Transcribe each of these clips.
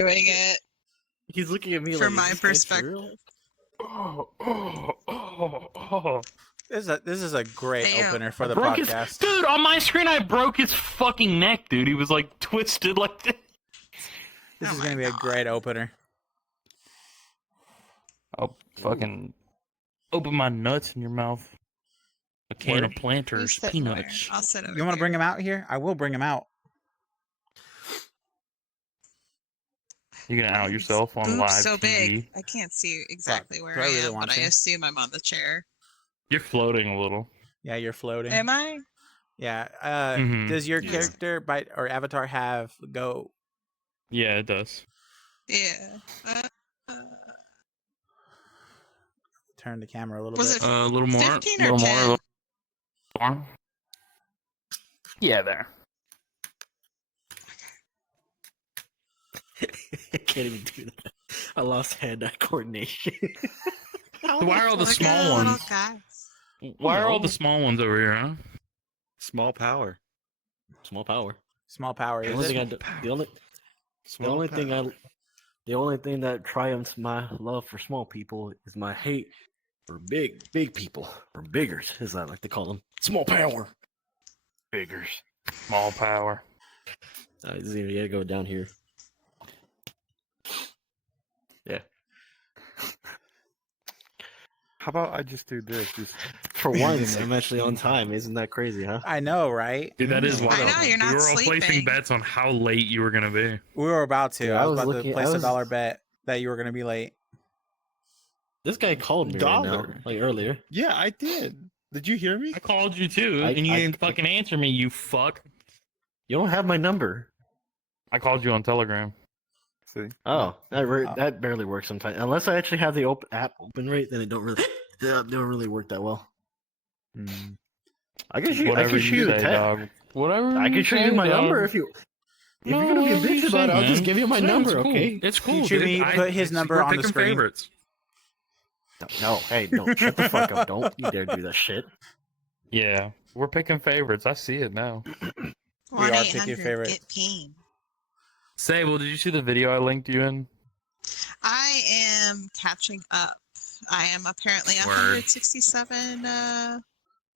doing it He's looking at me from like, my is this guy for real? perspective. This is a great Damn. opener for the Broke his- podcast. dude, on my screen, I broke his fucking neck, dude. He was like twisted like this. This Oh is my going to be a God. great opener. I'll fucking open my nuts in your mouth. A can Word? of Planters Who's sitting peanuts. there? I'll sit over You want to here. bring him out here? I will bring him out. You gonna out yourself on Boobs live so TV? big. I can't see exactly where do I I really am, want but I to? assume I'm on the chair. You're floating a little. Yeah, you're floating. Am I? Yeah. Mhm. Does your Yeah. character or avatar have go? Yeah, it does. Yeah. Turn the camera a little Was bit. it A little more. 15 a or little 10? more. A little more. Yeah, there. I can't even do that. I lost hand-eye coordination. So why are all the Look at small little ones? guys. Why are all No. the small ones over here, huh? Small power. Small power. Small power. The Is only it? thing I do, the only thing that triumphs my love for small people is my hate for big people or biggers, as I like to call them. Small power. Biggers. Small power. Zeno, you gotta go down here. Yeah. How about I just do this? Just For once, I'm actually on time. Isn't that crazy, huh? I know, right? Dude, that is I wild. know, you're not We were all placing sleeping. bets on how late you were gonna be. We were about to. Dude, I I was was about to looking- place I a was- dollar bet that you were going to be late. This guy called me right now, Dollar. like earlier. yeah, I did. Did you hear me? I called you too, I- and you I- didn't fucking answer me, you fuck. You don't have my number. I called you on Telegram. See, Oh, Oh. that barely works sometimes. Unless I actually have the app open right, then it don't really work that well. Hmm. I can shoot. I Whatever can you shoot say, a text. dog. Whatever I can show you say, my dog. number if you. If you're gonna be a whatever you bitch about say, it, I'll just man. give you my No, number, it's cool. okay? It's cool. Future dude. me, put his number we're on the picking screen. Favorites. No, hey, don't shut the fuck up! Don't you dare do that shit. Yeah, we're picking favorites. I see it now. We are picking 1-800 favorites. get pain. Sable, did you see the video I linked you in? I am catching up. I am apparently Word. 167.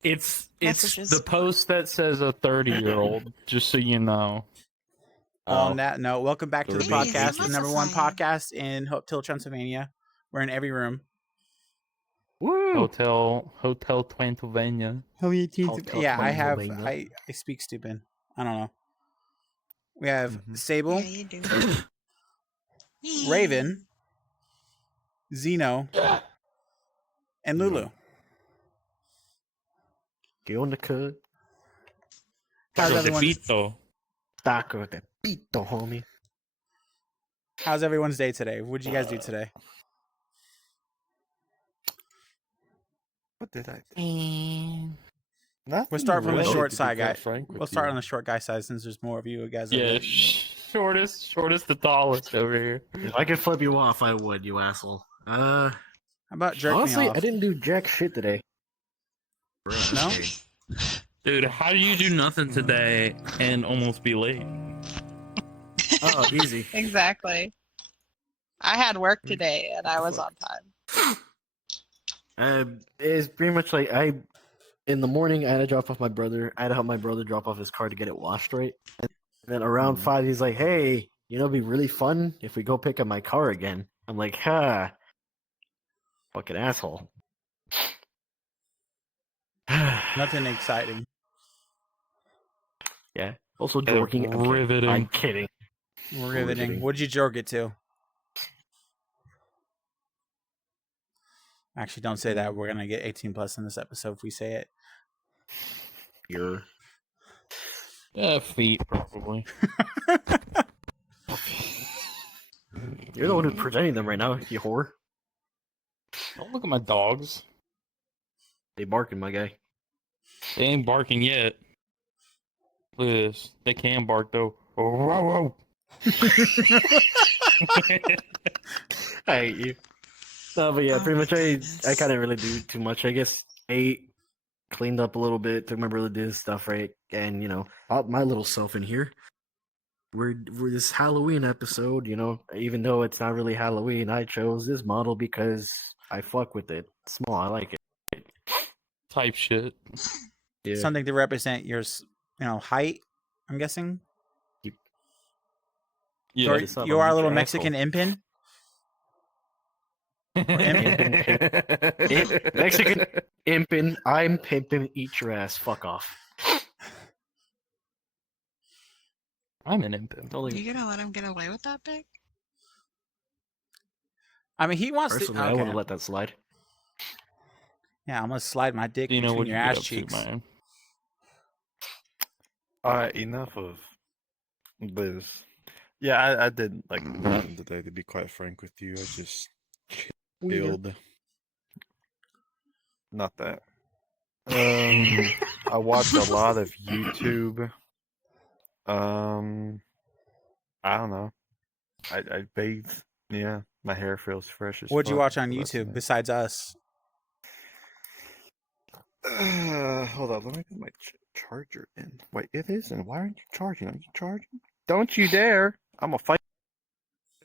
It's Messages. the post that says a 30-year-old. Just so you know. On that note, welcome back to the Hey, podcast, the it's number one fine. podcast in Hope Till, Transylvania. We're in every room. Woo! Hotel Transylvania. Hotel Yeah, I have. Transylvania. I speak stupid. I don't know. We have Mhm. Sable, Yeah, you do. Raven, Zeno, and Lulu. Get on the cut. How's Taco de everyone's, pito. Taco de pito, homie. how's everyone's day today? What'd you guys do today? what did I do? Nothing We'll start from the really, short to be side, quite guy. frank with We'll start you. on the short guy side since there's more of you guys. that Yeah, live- shortest to tallest over here. If I could flip you off, I would, you asshole. How about jerk Honestly, me off? I didn't do jack shit today. No? Dude, how do you do nothing today and almost be late? Oh, easy. Exactly. I had work today and I was on time. It's pretty much like in the morning I had to drop off my brother. I had to help my brother drop off his car to get it washed right. And then around 5, he's like, "Hey, it'd be really fun if we go pick up my car again." I'm like, "Ha, fucking asshole." Nothing exciting. Yeah. Also jorking. I'm kidding. Riveting. I'm kidding. Riveting. Riveting. What'd you jerk it to? Actually, don't say that. We're gonna get 18 plus in this episode if we say it. You're Feet, probably. the one who's presenting them right now, you whore. Don't look at my dogs. They barking, my guy. They ain't barking yet. Look at this. They can bark, though. Oh, whoa, I hate you. No, but yeah, pretty much I kind of really do too much. I guess ate, cleaned up a little bit, took my brother to do his stuff right, and popped my little self in here. we're this Halloween episode, you know, even though it's not really Halloween, I chose this model because I fuck with it. It's small, I like it. Type shit. Yeah. Something to represent your, height. I'm guessing. Yeah. Or this up, you I'll are a eat little your Mexican impin. Mexican impin', I'm pimpin', eat your ass, fuck off. I'm an impin. Only You gonna let him get away with that big? I mean, he wants personally, to. I Okay. wouldn't let that slide. Yeah, I'm gonna slide my dick Zeno, between what'd your you get ass up to, cheeks. man? Enough of this. Yeah, I did like nothing today. To be quite frank with you, I just chilled. Not that. I watched a lot of YouTube. I don't know. I bathe. Yeah, my hair feels fresh as What'd you fuck, watch on so that's YouTube nice. besides us? Hold on, let me put my charger in. Wait, it isn't. Why aren't you charging? Are you charging? Don't you dare! I'm a fight.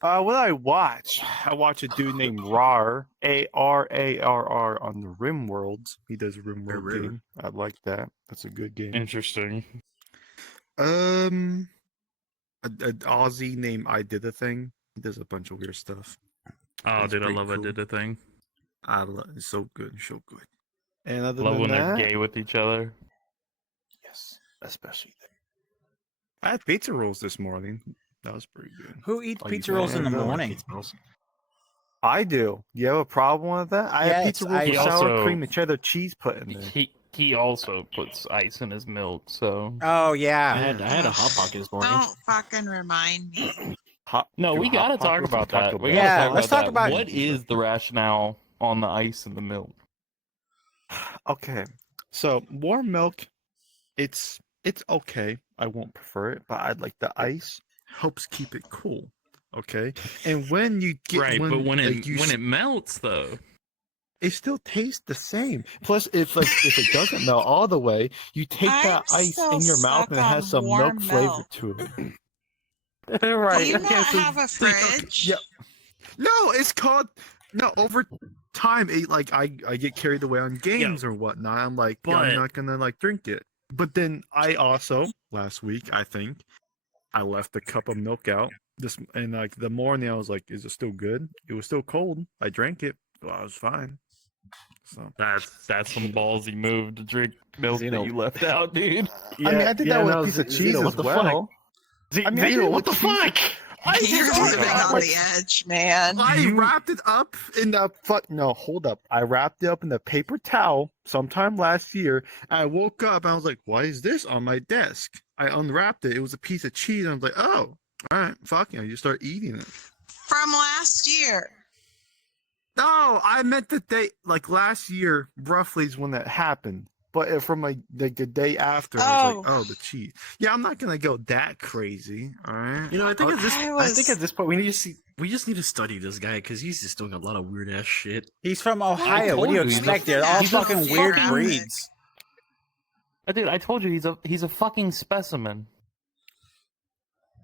What did I watch? I watched a dude named Rar, Ararr, on the Rim Worlds. He does a Rim World Arr. game. I like that. That's a good game. Interesting. An Aussie named I Did a Thing. He does a bunch of weird stuff. Oh, It's dude, I pretty love cool. I did a thing. It's so good, so good. And other Love than when they're that, gay with each other. yes, especially that. I had pizza rolls this morning. That was pretty good. Who eats Oh, you pizza rolls in the fucking know. morning? I do. You have a problem with that? I have Yes, pizza rolls I- with He sour also- cream and cheddar cheese put in there. He also puts ice in his milk, so Oh I yeah. had a hot pocket this morning. Don't fucking remind me. no, Dude, we Hot gotta talk Pockets about with Taco that. We Bell. gotta Yeah, talk let's about talk that. about- What is the rationale on the ice in the milk? Okay, so warm milk, it's okay. I won't prefer it, but I'd like the ice helps keep it cool. Okay, and when you get when it melts though. it still tastes the same. Plus, if it doesn't melt all the way, you take I'm that ice still in your mouth stuck and it has on some milk warm flavor milk. to it. Do right? you okay, not so- have a so you- fridge? yeah. No, it's called no. Over time, I get carried away on games or whatnot. I'm like, yeah, I'm but- not gonna like drink it. But then I also last week I think I left a cup of milk out. And like the morning I was like, is it still good? It was still cold. I drank it. Well, I was fine. So That's some ballsy move to drink milk Zeno. that you left out, dude. I mean, I did that with a piece of cheese Zeno, as what the well. fuck? I mean, I did Zeno, it what the with cheese. fuck? I You're did it living on like- the edge, man. I wrapped it up in the no, hold up. I wrapped it up in the paper towel sometime last year. I woke up and I was like, why is this on my desk? I unwrapped it. It was a piece of cheese. I was like, oh, all right, fuck it. I just start eating it. From last year. No, I meant the day, like last year, roughly is when that happened. But from like the day after, I was like, oh, the cheese. Yeah, I'm not gonna go that crazy. All right. You know, I think I at this point we just need to study this guy because he's just doing a lot of weird ass shit. He's from Ohio. What do you told you, he's expect? a- They're all he's a fucking weird fucking- breeds. Dude, I told you he's a fucking specimen.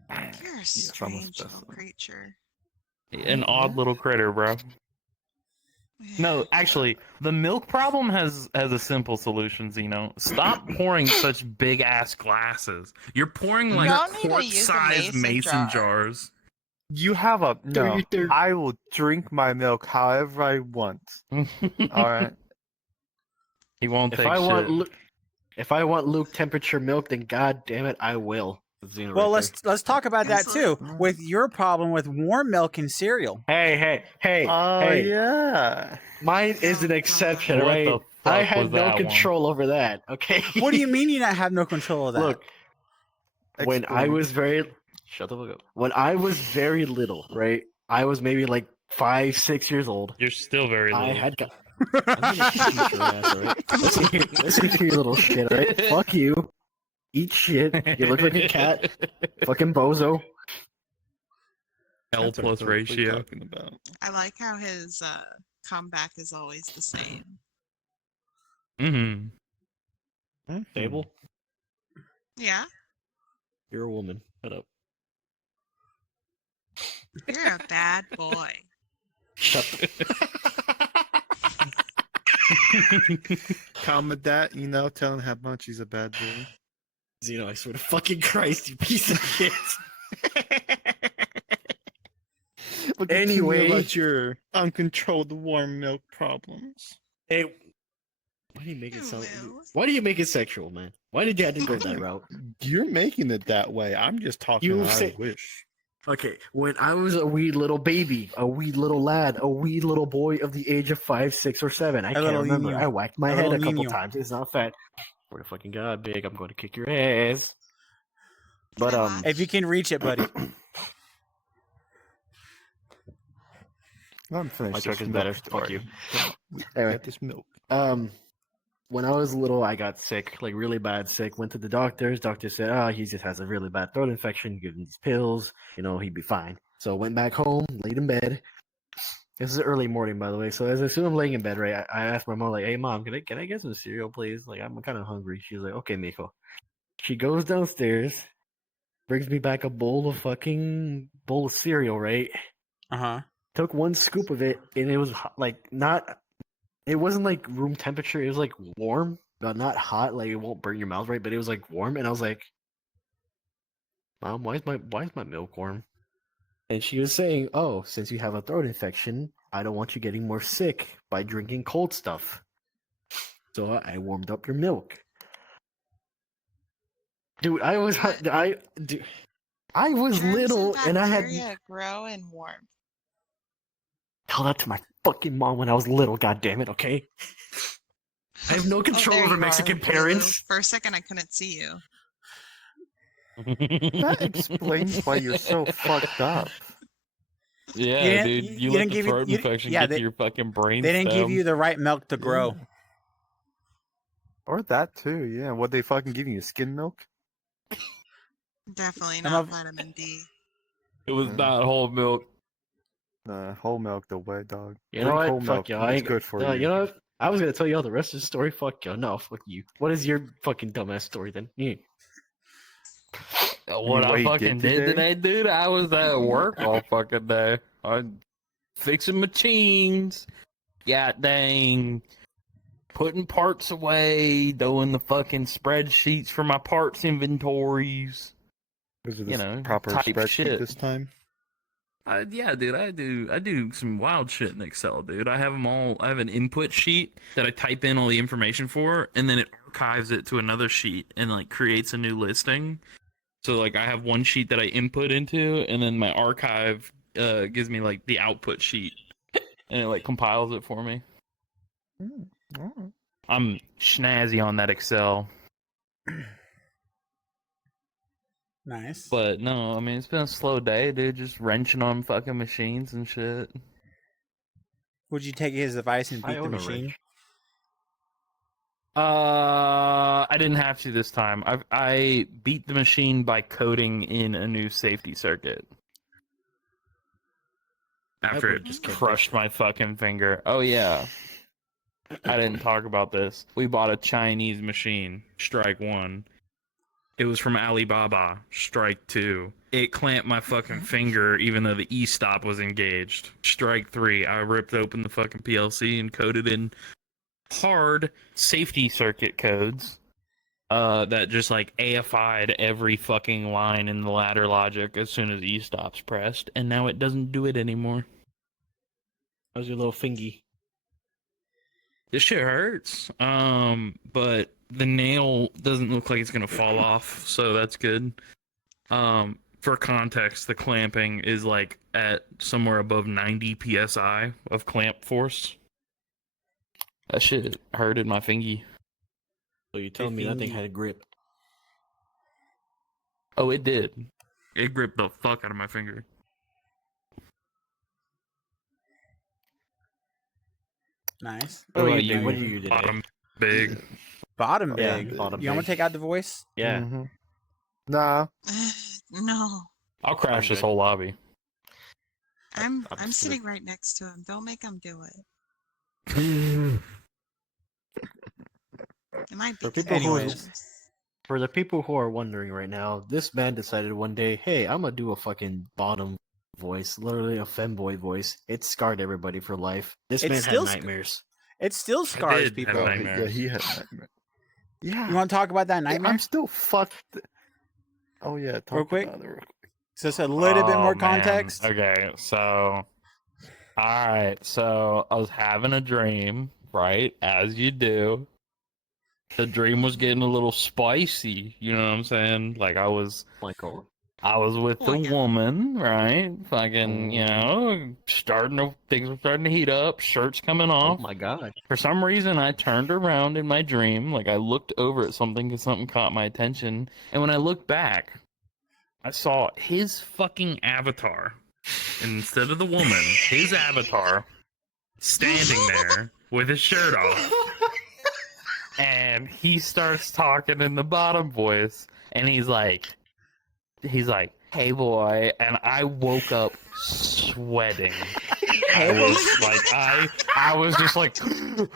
You're a I'm a strange little specimen. creature. An odd little critter, bro. No, actually, the milk problem has a simple solution, Zeno. Stop pouring such big ass glasses. You're pouring You like don't need to quart use a sized mason mason jar. jars. You have a no. They're- I will drink my milk however I want. All right. He won't If take I shit. want if I want Luke temperature milk, then god damn it, I will. Zeno Well, right let's talk about that too. Absolutely. With your problem with warm milk and cereal. there. Hey, Oh yeah. mine is an exception, What right? the I fuck had was no that one? control over that. Okay. What do you mean you not have no control of that? Look, when I Explain. was very shut the fuck up. When I was very little, right? I was maybe like 5, 6 years old. You're still very little. I had got. I'm gonna kick your ass, alright? Listen here, you little shit, alright? Fuck you. Eat shit. You look like a cat. Fucking bozo. L Cats are plus totally ratio. talking about. I like how his comeback is always the same. Mm-hmm. Sable, Yeah? you're a woman. Shut up. You're a bad boy. Shut the Calm with that, tell him how much he's a bad boy. Zeno, I swear to fucking Christ, you piece of shit. But continue Anyway. about your uncontrolled warm milk problems. Hey, why do you make it sound? Well. Why do you make it sexual, man? Why did you have to go that route? You're making it that way. I'm just talking. You I say- wish. Okay, when I was a wee little baby, a wee little lad, a wee little boy of the age of 5, 6, or 7, I can't little remember. niño. I whacked my A head a little couple niño. times. It's not fat. For the fucking god, big, I'm going to kick your ass. But Can I watch? If you can reach it, buddy. Let him finish. My this truck is milk better. story. Fuck you. Come on, Anyway. Get this milk. When I was little, I got sick, like really bad sick. Went to the doctors. Doctor said, "Oh, he just has a really bad throat infection. Give him these pills. He'd be fine." So went back home, laid in bed. This is early morning, by the way. So as soon as I'm laying in bed, right, I asked my mom, like, "Hey, mom, can I get some cereal, please? Like, I'm kind of hungry." She's like, "Okay, Miko." She goes downstairs, brings me back a bowl of cereal, right? Uh-huh. Took one scoop of it, and it was like not. It wasn't like room temperature. It was like warm, but not hot. Like it won't burn your mouth, right? But it was like warm, and I was like, "Mom, why is my milk warm?" And she was saying, "Oh, since you have a throat infection, I don't want you getting more sick by drinking cold stuff. So I warmed up your milk." Dude, I was Germs little, and I had Bacteria grow in warmth. tell that to my fucking mom when I was little. God damn it, okay? I have no control there over you Mexican are. parents. For a second, I couldn't see you. That explains why you're so fucked up. Yeah, didn't- dude. you You let didn't the give you- throat you- infection yeah, get they- to your fucking brain. They didn't give you the right milk to grow. Yeah. Or that too, yeah. What they fucking give you? Skin milk? Definitely Some not of- vitamin D. It was not whole milk. Whole milk the way, dog. You know Drink what? whole Fuck milk. y'all. I It's ain't good for you. You know what? I was gonna tell y'all the rest of the story. Fuck y'all. No, fuck you. What is your fucking dumbass story then? Yeah. What what I he did fucking did today? today, dude, I was at work all fucking day. I fixing machines. God dang. Putting parts away, doing the fucking spreadsheets for my parts inventories. Was it you this know, proper type spreadsheet shit. this time? Yeah, dude, I do some wild shit in Excel, dude. I have them all. I have an input sheet that I type in all the information for, and then it archives it to another sheet and like creates a new listing. So like I have one sheet that I input into, and then my archive gives me like the output sheet, and it like compiles it for me. Alright. I'm snazzy on that Excel, Nice. but no, I mean it's been a slow day, dude. Just wrenching on fucking machines and shit. Would you take his advice and I beat the own a machine? wrench. I didn't have to this time. I beat the machine by coding in a new safety circuit. After would've it just kept crushed my fucking finger. Oh yeah. I didn't talk about this. We bought a Chinese machine, strike one. It was from Alibaba, strike two. It clamped my fucking finger even though the e-stop was engaged. Strike three. I ripped open the fucking PLC and coded in hard safety circuit codes that just like AFI'd every fucking line in the ladder logic as soon as e-stop's pressed, and now it doesn't do it anymore. How's your little fingy? This shit hurts. But the nail doesn't look like it's gonna fall off, so that's good. For context, the clamping is like at somewhere above 90 psi of clamp force. That shit hurted my fingy. So you're telling me that thing fingy. had a grip? Oh, it did. It gripped the fuck out of my finger. Nice. What do about you do? you? What do you do today? Bottom big. Bottom Yeah, big. bottom You want big. to take out the voice? Yeah. Mhm. Nah. No, I'll crash I'm this good. whole lobby. I'm I'm sitting right next to him. Don't make him do it. It might be For people who- contagious. For the people who are wondering right now, this man decided one day, hey, I'm gonna do a fucking bottom voice, literally a femboy voice. It scarred everybody for life. This It's man still had nightmares. It still scars did have people. nightmares. Yeah, he had nightmares. Yeah. You want to talk about that Yeah, nightmare I'm still fucked. Oh yeah, talk quick? about it real quick. Just a little bit more Man. context. Okay, so all right, so I was having a dream, right? As you do. The dream was getting a little spicy, you know what I'm saying? Like I was Michael. with Oh the my God. woman, right? Fucking, things were starting to heat up, shirts coming Oh off. my god. For some reason, I turned around in my dream, like I looked over at something because something caught my attention. And when I looked back, I saw his fucking avatar. And instead of the woman, his avatar standing there with his shirt off. And he starts talking in the bottom voice. And he's like, hey boy. And I woke up sweating. I was like, I was just like, Kind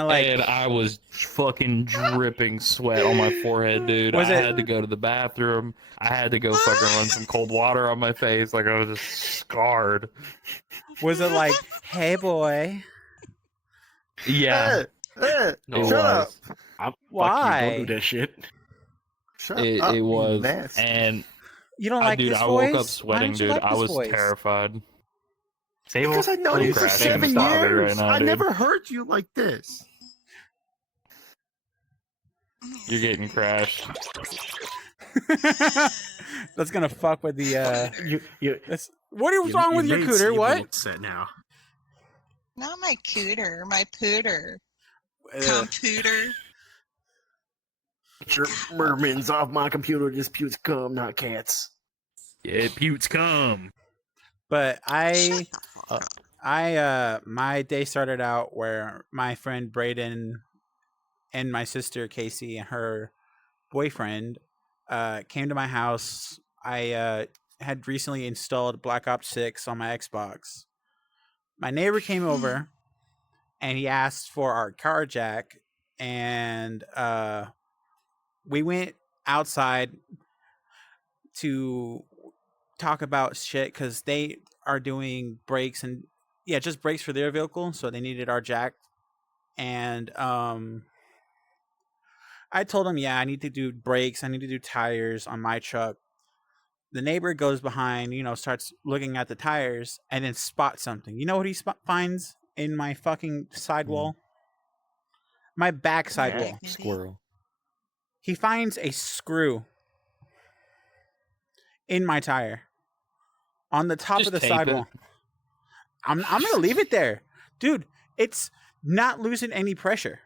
of like and I was fucking dripping sweat on my forehead, dude. Was I it- had to go to the bathroom. I had to go fucking run some cold water on my face. Like I was just scarred. was it like, hey boy? Yeah, No, it shut was. Fuck Why? you, don't do that shit. Shut It, up, it you was. nasty. And You don't like dude, this I voice? woke up Why sweating, don't you dude. like I this was voice? terrified. Sable, Because I know you for please, make him 7 stop. Stop it right years. now, I dude. never heard you like this. You're getting crashed. That's gonna fuck with the. You, What is wrong with your made cooter? Sable What? upset now. Not my cooter, my pooter. Ugh. Computer. Your mermans off my computer disputes come, not cats. Yeah, putes come. But Shut the fuck up. my day started out where my friend Braden and my sister Casey and her boyfriend came to my house. I had recently installed Black Ops 6 on my Xbox. My neighbor came over and he asked for our car jack, and we went outside to talk about shit because they are doing brakes and just brakes for their vehicle, so they needed our jack. And I told him, I need to do brakes, I need to do tires on my truck. The neighbor goes behind, starts looking at the tires and then spots something. You know what he finds in my fucking sidewall? My back sidewall. Dignity. Squirrel. He finds a screw in my tire on the top Just of the tape it. sidewall. I'm gonna leave it there, dude. It's not losing any pressure.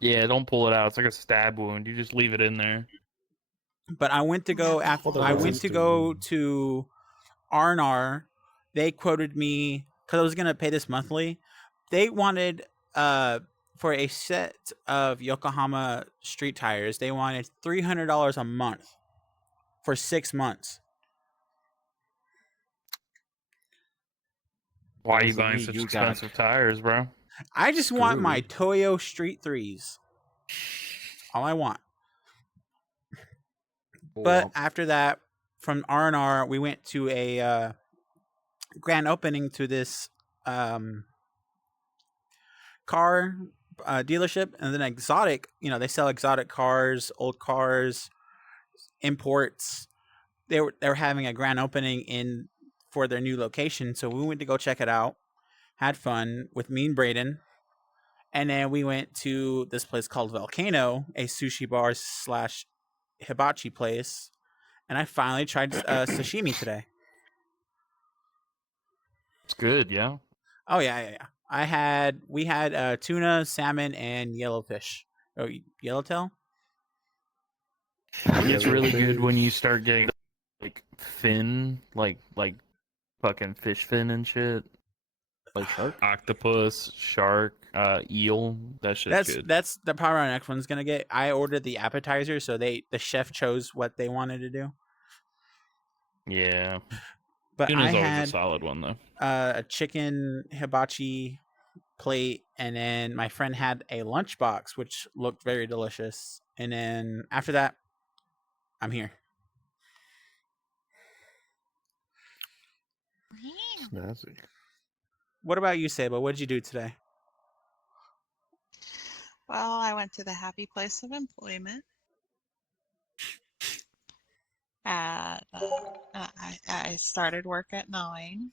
Yeah, don't pull it out. It's like a stab wound. You just leave it in there. But I went to go after. I went to go to R&R. They quoted me because I was gonna pay this monthly. They wanted for a set of Yokohama street tires. They wanted $300 a month for 6 months. Why are you Sounds like buying me, such you expensive tires, bro? I just want my Screwed. Toyo Street 3s. All I want. But after that, from R&R, we went to a grand opening to this car dealership, and then exotic. They sell exotic cars, old cars, imports. They were having a grand opening for their new location, so we went to go check it out. Had fun with me and Braden, and then we went to this place called Volcano, a sushi bar / hibachi place. And I finally tried sashimi today. It's good, yeah. Oh yeah. We had tuna, salmon, and yellowfish. Oh, yellowtail. It's Yeah, really fish. good when you start getting like fin, like fucking fish fin and shit. Like shark? Octopus, shark, eel. That shit's good. That's the power our next one's gonna get. I ordered the appetizer, so the chef chose what they wanted to do. Yeah. But Tuna's I always had a solid one though. a chicken hibachi plate, and then my friend had a lunchbox, which looked very delicious. And then after that, I'm here. Snazzy. What about you, Sable? What did you do today? Well, I went to the happy place of employment. At I started work at 9.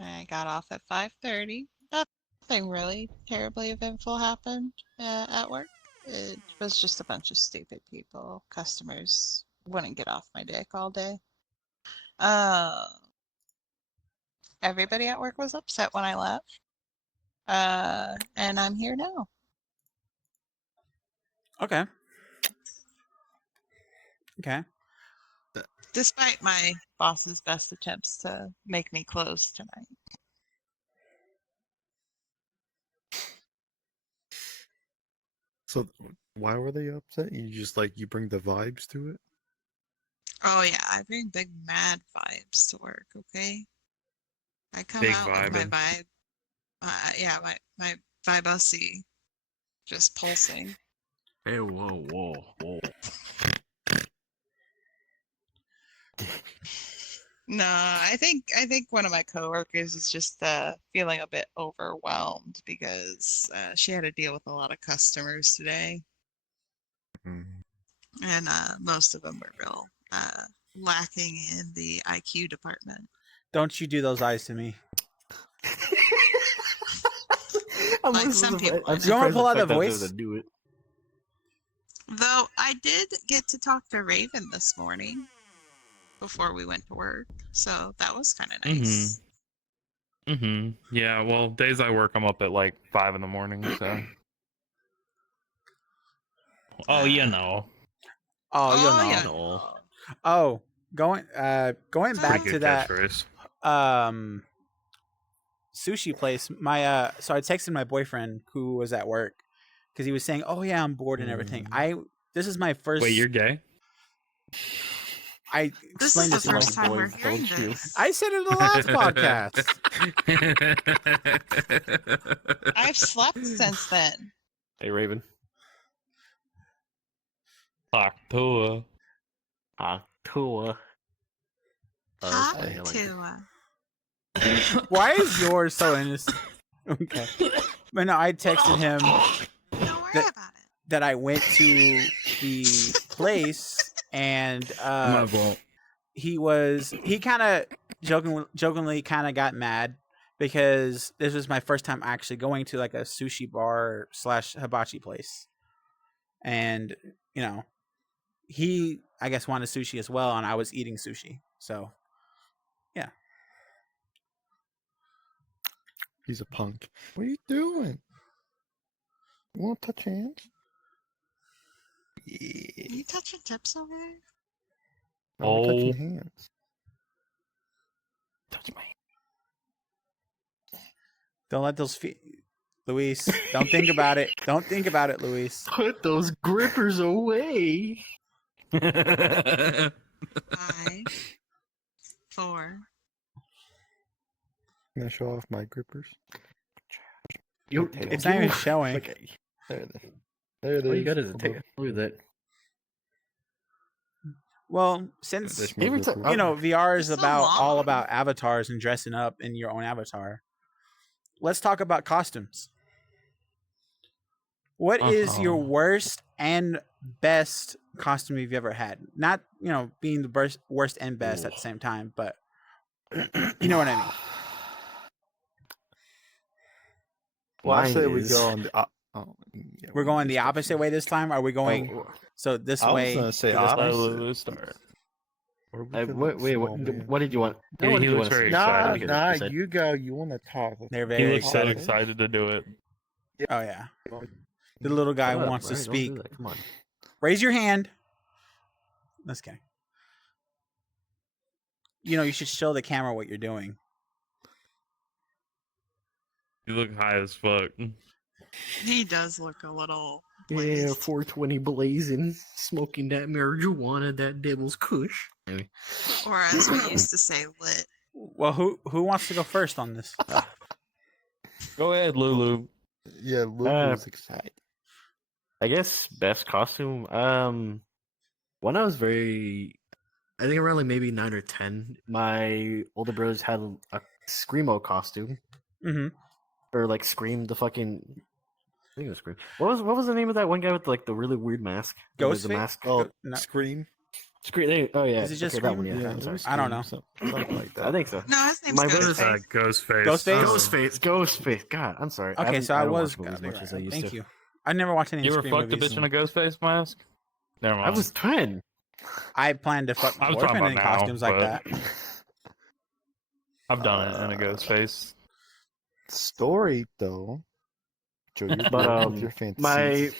I got off at 5:30. Nothing really terribly eventful happened at work. It was just a bunch of stupid people. Customers wouldn't get off my dick all day. Uh, Everybody at work was upset when I left. And I'm here now. Okay. Okay. Despite my boss's best attempts to make me close tonight. So why were they upset? You just you bring the vibes to it? Oh yeah, I bring big mad vibes to work, okay? I come Big out with my vibin'. vibe. Yeah, my vibosi just pulsing. Hey, whoa. No, I think one of my coworkers is just feeling a bit overwhelmed because she had to deal with a lot of customers today, and most of them were real lacking in the IQ department. Don't you do those eyes to me. I'm Like just some surprised- people. I'm Do you want me to surprised pull out fact the that I was voice? able to do it. Though I did get to talk to Raven this morning before we went to work, so that was kind of nice. Yeah, well, days I work, I'm up at like 5 in the morning, so. Oh, you know. Oh, you know. yeah. know. Oh, going Pretty back to good that catchphrase. sushi place. My so I texted my boyfriend who was at work because he was saying, "Oh yeah, I'm bored and everything." This is my first. Wait, you're gay? I This is explained the this to first him. time we're boys, hearing don't you? this. I said it in the last podcast. I've slept since then. Hey, Raven. Octoa. Tua. Talk I like it. to Why is yours so innocent? Okay, but no, I texted him Don't worry about it. that I went to the place and My fault. he kind of jokingly kind of got mad because this was my first time actually going to like a sushi bar / hibachi place, and you know he I guess wanted sushi as well, and I was eating sushi, so yeah. He's a punk. What are you doing? You want to touch hands? Yeah. Are you touching tips over there? No, we're touching Oh. hands. Touch my Don't let those feet, Luis. Don't think about it. Don't think about it, Luis. Put those grippers away. 5, 4. Can I show off my grippers? It's not even showing. Okay. There it is. There it is. All you got is a Above. tail. Look at that. Well, since This Every move time- real you know VR is It's so all long. about avatars and dressing up in your own avatar, let's talk about costumes. What is your worst and best costume you've ever had? Not, being the worst and best at the same time, but you know what I mean. Well, I Mine say we is- go on the. Yeah, We're we going just the go opposite from- way this time. Are we going Oh, so this I was way? gonna say to this way? opposite. Let's start. Or we Wait, could wait, look what, small, man. what did you want? Yeah, what he did you looks want to very say? Nah, excited. nah, You said- you go. You want to talk? They're He very looks so excited. excited to do it. Oh yeah, the little guy Shut up, wants to Brian, don't speak. do that, Come on. Raise your hand. That's kidding. You should show the camera what you're doing. You look high as fuck. He does look a little Yeah, blazed. 420 blazing, smoking that marijuana, that devil's kush. Anyway. Or as we used to say, lit. Well, who wants to go first on this? Go ahead, Lulu. Yeah, Lulu's Uh, excited. I guess best costume. One I was very I think around like maybe 9 or 10. My older brothers had a screamo costume, Mm-hmm. or like Scream the fucking. I think it was Scream. What was the name of that one guy with like the really weird mask? The Ghostface? mask. Oh, No. Scream. Scream. Oh yeah. Is it just okay, that Scream? one. Yeah. Yeah, I'm it sorry. was I don't know. Something like that. I think so. No, his name's My brothers. Ghostface. Ghostface. Ghostface? Ghostface. God, I'm sorry. Okay, so I don't was. watch movies much as I used Thank to. you. I never watched any You ever Scream fucked a movies. bitch in a Ghostface mask? Never mind. I was 10. I plan to fuck my I'm talking boyfriend about in now, costumes like but- that. I've done it in a Ghostface. Story though. Joe, you're But good with your fantasies.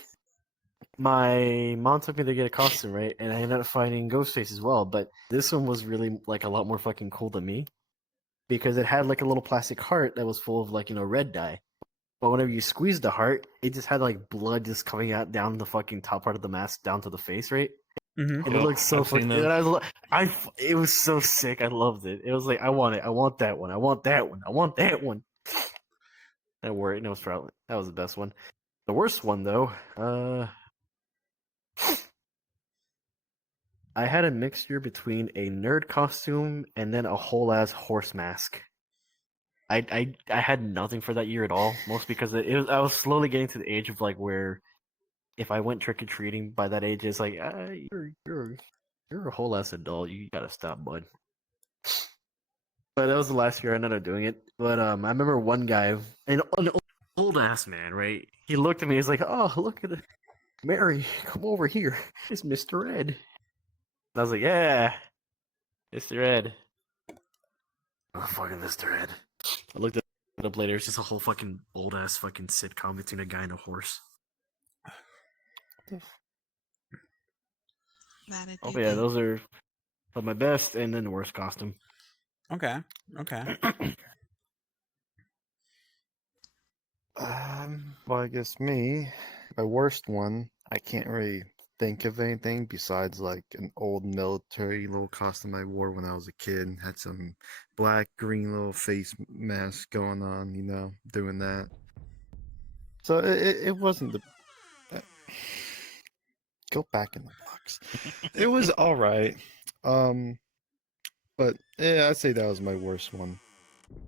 my mom took me to get a costume, right? And I ended up finding Ghostface as well. But this one was really like a lot more fucking cool than me because it had like a little plastic heart that was full of like red dye. But whenever you squeezed the heart, it just had like blood just coming out down the fucking top part of the mask down to the face, right? Mm-hmm. And it looked so I've seen fucking. those. And it was so sick. I loved it. It was like I want it. I want that one. I want that one. I want that one. I wore it, and it was probably that was the best one. The worst one though, I had a mixture between a nerd costume and then a whole ass horse mask. I had nothing for that year at all, most because I was slowly getting to the age of like where if I went trick or treating by that age, it's like you're a whole ass adult. You gotta stop, bud. But that was the last year I ended up doing it. But I remember one guy, an old ass man, right? He looked at me. He's like, "Oh, look at it, Mary, come over here. It's Mr. Ed." And I was like, "Yeah, Mr. Ed." Oh, fucking Mr. Ed. I looked it up later. It's just a whole fucking old ass fucking sitcom between a guy and a horse. That it Oh do yeah, be. those are my best and then the worst costume. Okay. Okay. Well, I guess my worst one, I can't really think of anything besides like an old military little costume I wore when I was a kid. Had some black, green little face mask going on, doing that. So it wasn't the. Uh, go back in the box. It was all right. But yeah, I'd say that was my worst one.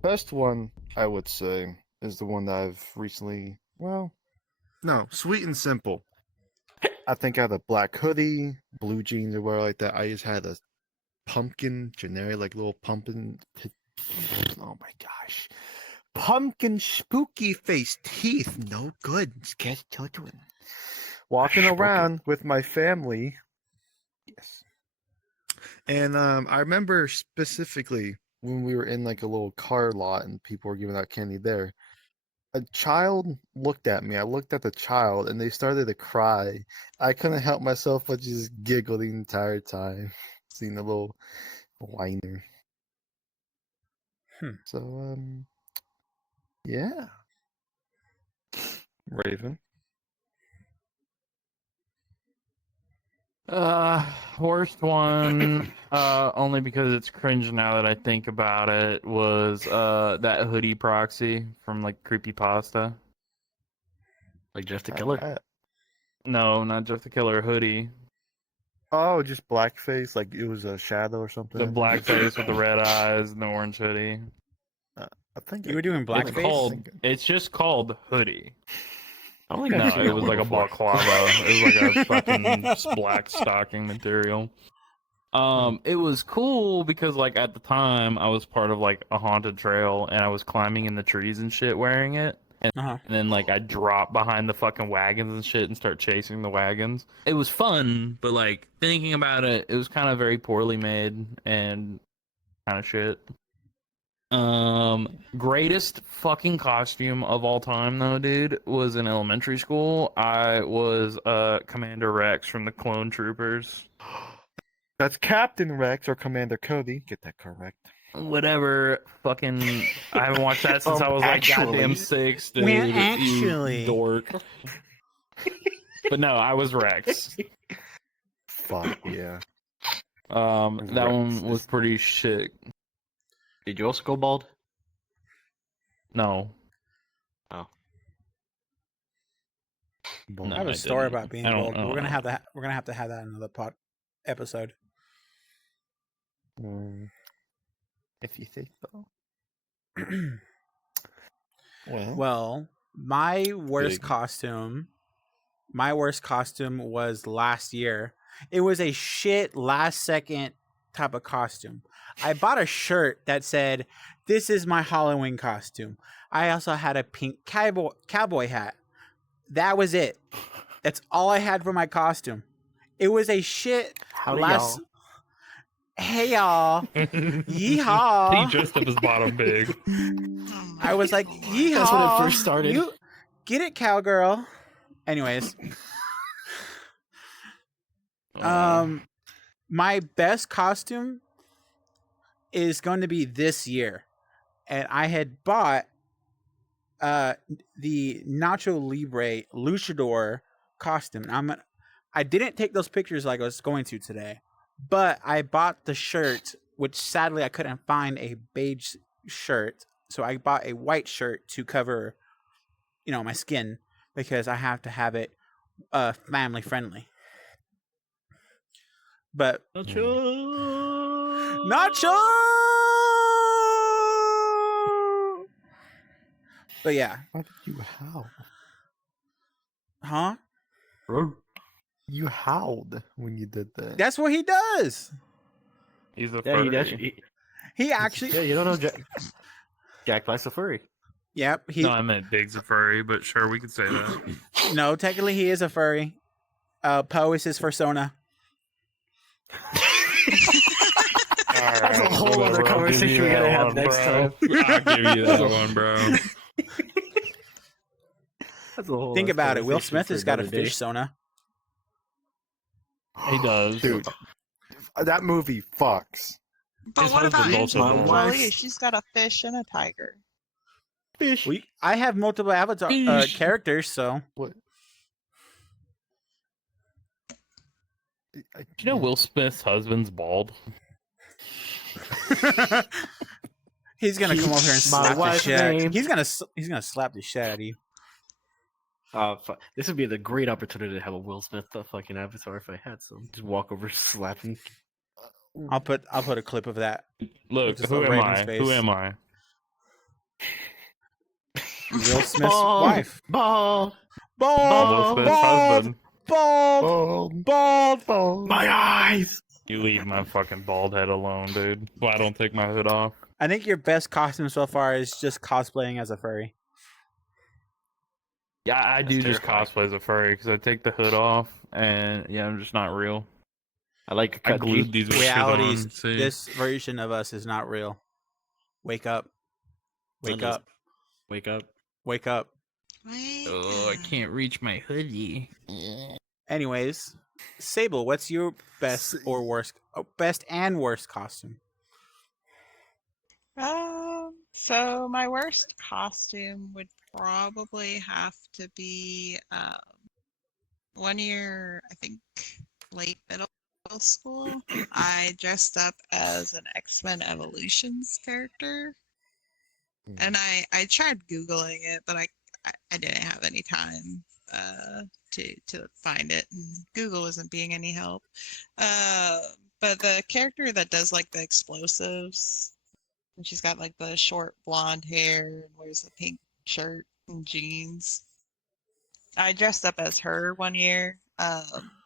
Best one, I would say, is the one that I've recently. Well, no, sweet and simple. I think I had a black hoodie, blue jeans, or whatever like that. I just had a pumpkin, generic, like little pumpkin. Oh my gosh. Pumpkin spooky face teeth. No good. Scared children. Walking Spooky. around with my family. Yes. And I remember specifically when we were in like a little car lot and people were giving out candy there. A child looked at me. I looked at the child, and they started to cry. I couldn't help myself but just giggle the entire time, seeing the little whiner. Hmm. So, yeah. Raven. Worst one, only because it's cringe now that I think about it, was that hoodie proxy from like Creepypasta. Like Jeff the Killer. No, not Jeff the Killer hoodie. Oh, just blackface, like it was a shadow or something. The black face with the red eyes and the orange hoodie. I think You were doing It's blackface? called. It's just called hoodie. I don't think No, I've seen it that was one like a before. balaclava. It was like a fucking black stocking material. It was cool because like at the time I was part of like a haunted trail and I was climbing in the trees and shit wearing it. Uh-huh. And then like I drop behind the fucking wagons and shit and start chasing the wagons. It was fun, but like thinking about it, it was kind of very poorly made and kind of shit. Greatest fucking costume of all time though, dude, was in elementary school. I was Commander Rex from the Clone Troopers. That's Captain Rex or Commander Cody. Get that correct. Whatever, fucking. I haven't watched that since I was like Actually. goddamn 6, dude. Well, you actually. dork. But no, I was Rex. Fuck yeah. That Rex one was is- pretty shit. Did you also go bald? No. Bald. I have I a story didn't. about being I don't- bald. I don't We're gonna know. have that. We're gonna have to have that in another episode. If you think so. Well, Well, my worst Big. costume was last year. It was a shit last second type of costume. I bought a shirt that said, "This is my Halloween costume." I also had a pink cowboy hat. That was it. That's all I had for my costume. It was a shit Howdy, last. y'all. Hey y'all, he yeehaw! dressed up his bottom big. Oh I my was like, lord. yeehaw! That's when it first started. You get it, cowgirl. Anyways, my best costume is going to be this year, and I had bought the Nacho Libre Luchador costume. I didn't take those pictures like I was going to today, but I bought the shirt, which sadly I couldn't find a beige shirt, so I bought a white shirt to cover, my skin because I have to have it family friendly. But Nacho! But yeah. why did you howl? Huh? You howled when you did that. That's what he does. He's a Yeah, furry. He actually. Yeah, you don't know Jack Black's a furry. Yep. No, I meant Big's a furry, but sure, we could say that. No, technically he is a furry. Poe is his persona. That's a whole other conversation we gotta have next time. I'll give you that one, bro. That's a whole Think other about it. Will conversation Smith for has got a another day. fish sona. He does. Dude, that movie fucks. But His what about husband's also Angelina bald. Jolie? She's got a fish and a tiger. Fish. I have multiple avatar Fish. characters, so. What? You know Will Smith's husband's bald? He's gonna come over here and My slap the wife's shit. name. He's gonna slap the shit out of you. This would be the great opportunity to have a Will Smith fucking avatar if I had some. Just walk over, slap him. I'll put a clip of that. Look, Just who a am Raven's I? face. Who am I? Will Smith's Bald. wife. Bald. Bald. Will Smith's husband. Bald. Bald. My eyes. You leave my fucking bald head alone, dude. Well, I don't take my hood off. I think your best costume so far is just cosplaying as a furry. Yeah, I do just terrifying. cosplay as a furry because I take the hood off and yeah, I'm just not real. I like I glued these bitches Realities. on. See? This version of us is not real. Wake up. Wake up. Wake up. Wake up. Wait. Oh, I can't reach my hoodie. Anyways, Sable, what's your best or worst? Best and worst costume? So my worst costume would probably have to be one year, I think late middle school. I dressed up as an X-Men Evolutions character. And I tried Googling it, but I didn't have any time to find it, and Google wasn't being any help. But the character that does like the explosives, and she's got like the short blonde hair and wears a pink shirt and jeans. I dressed up as her one year,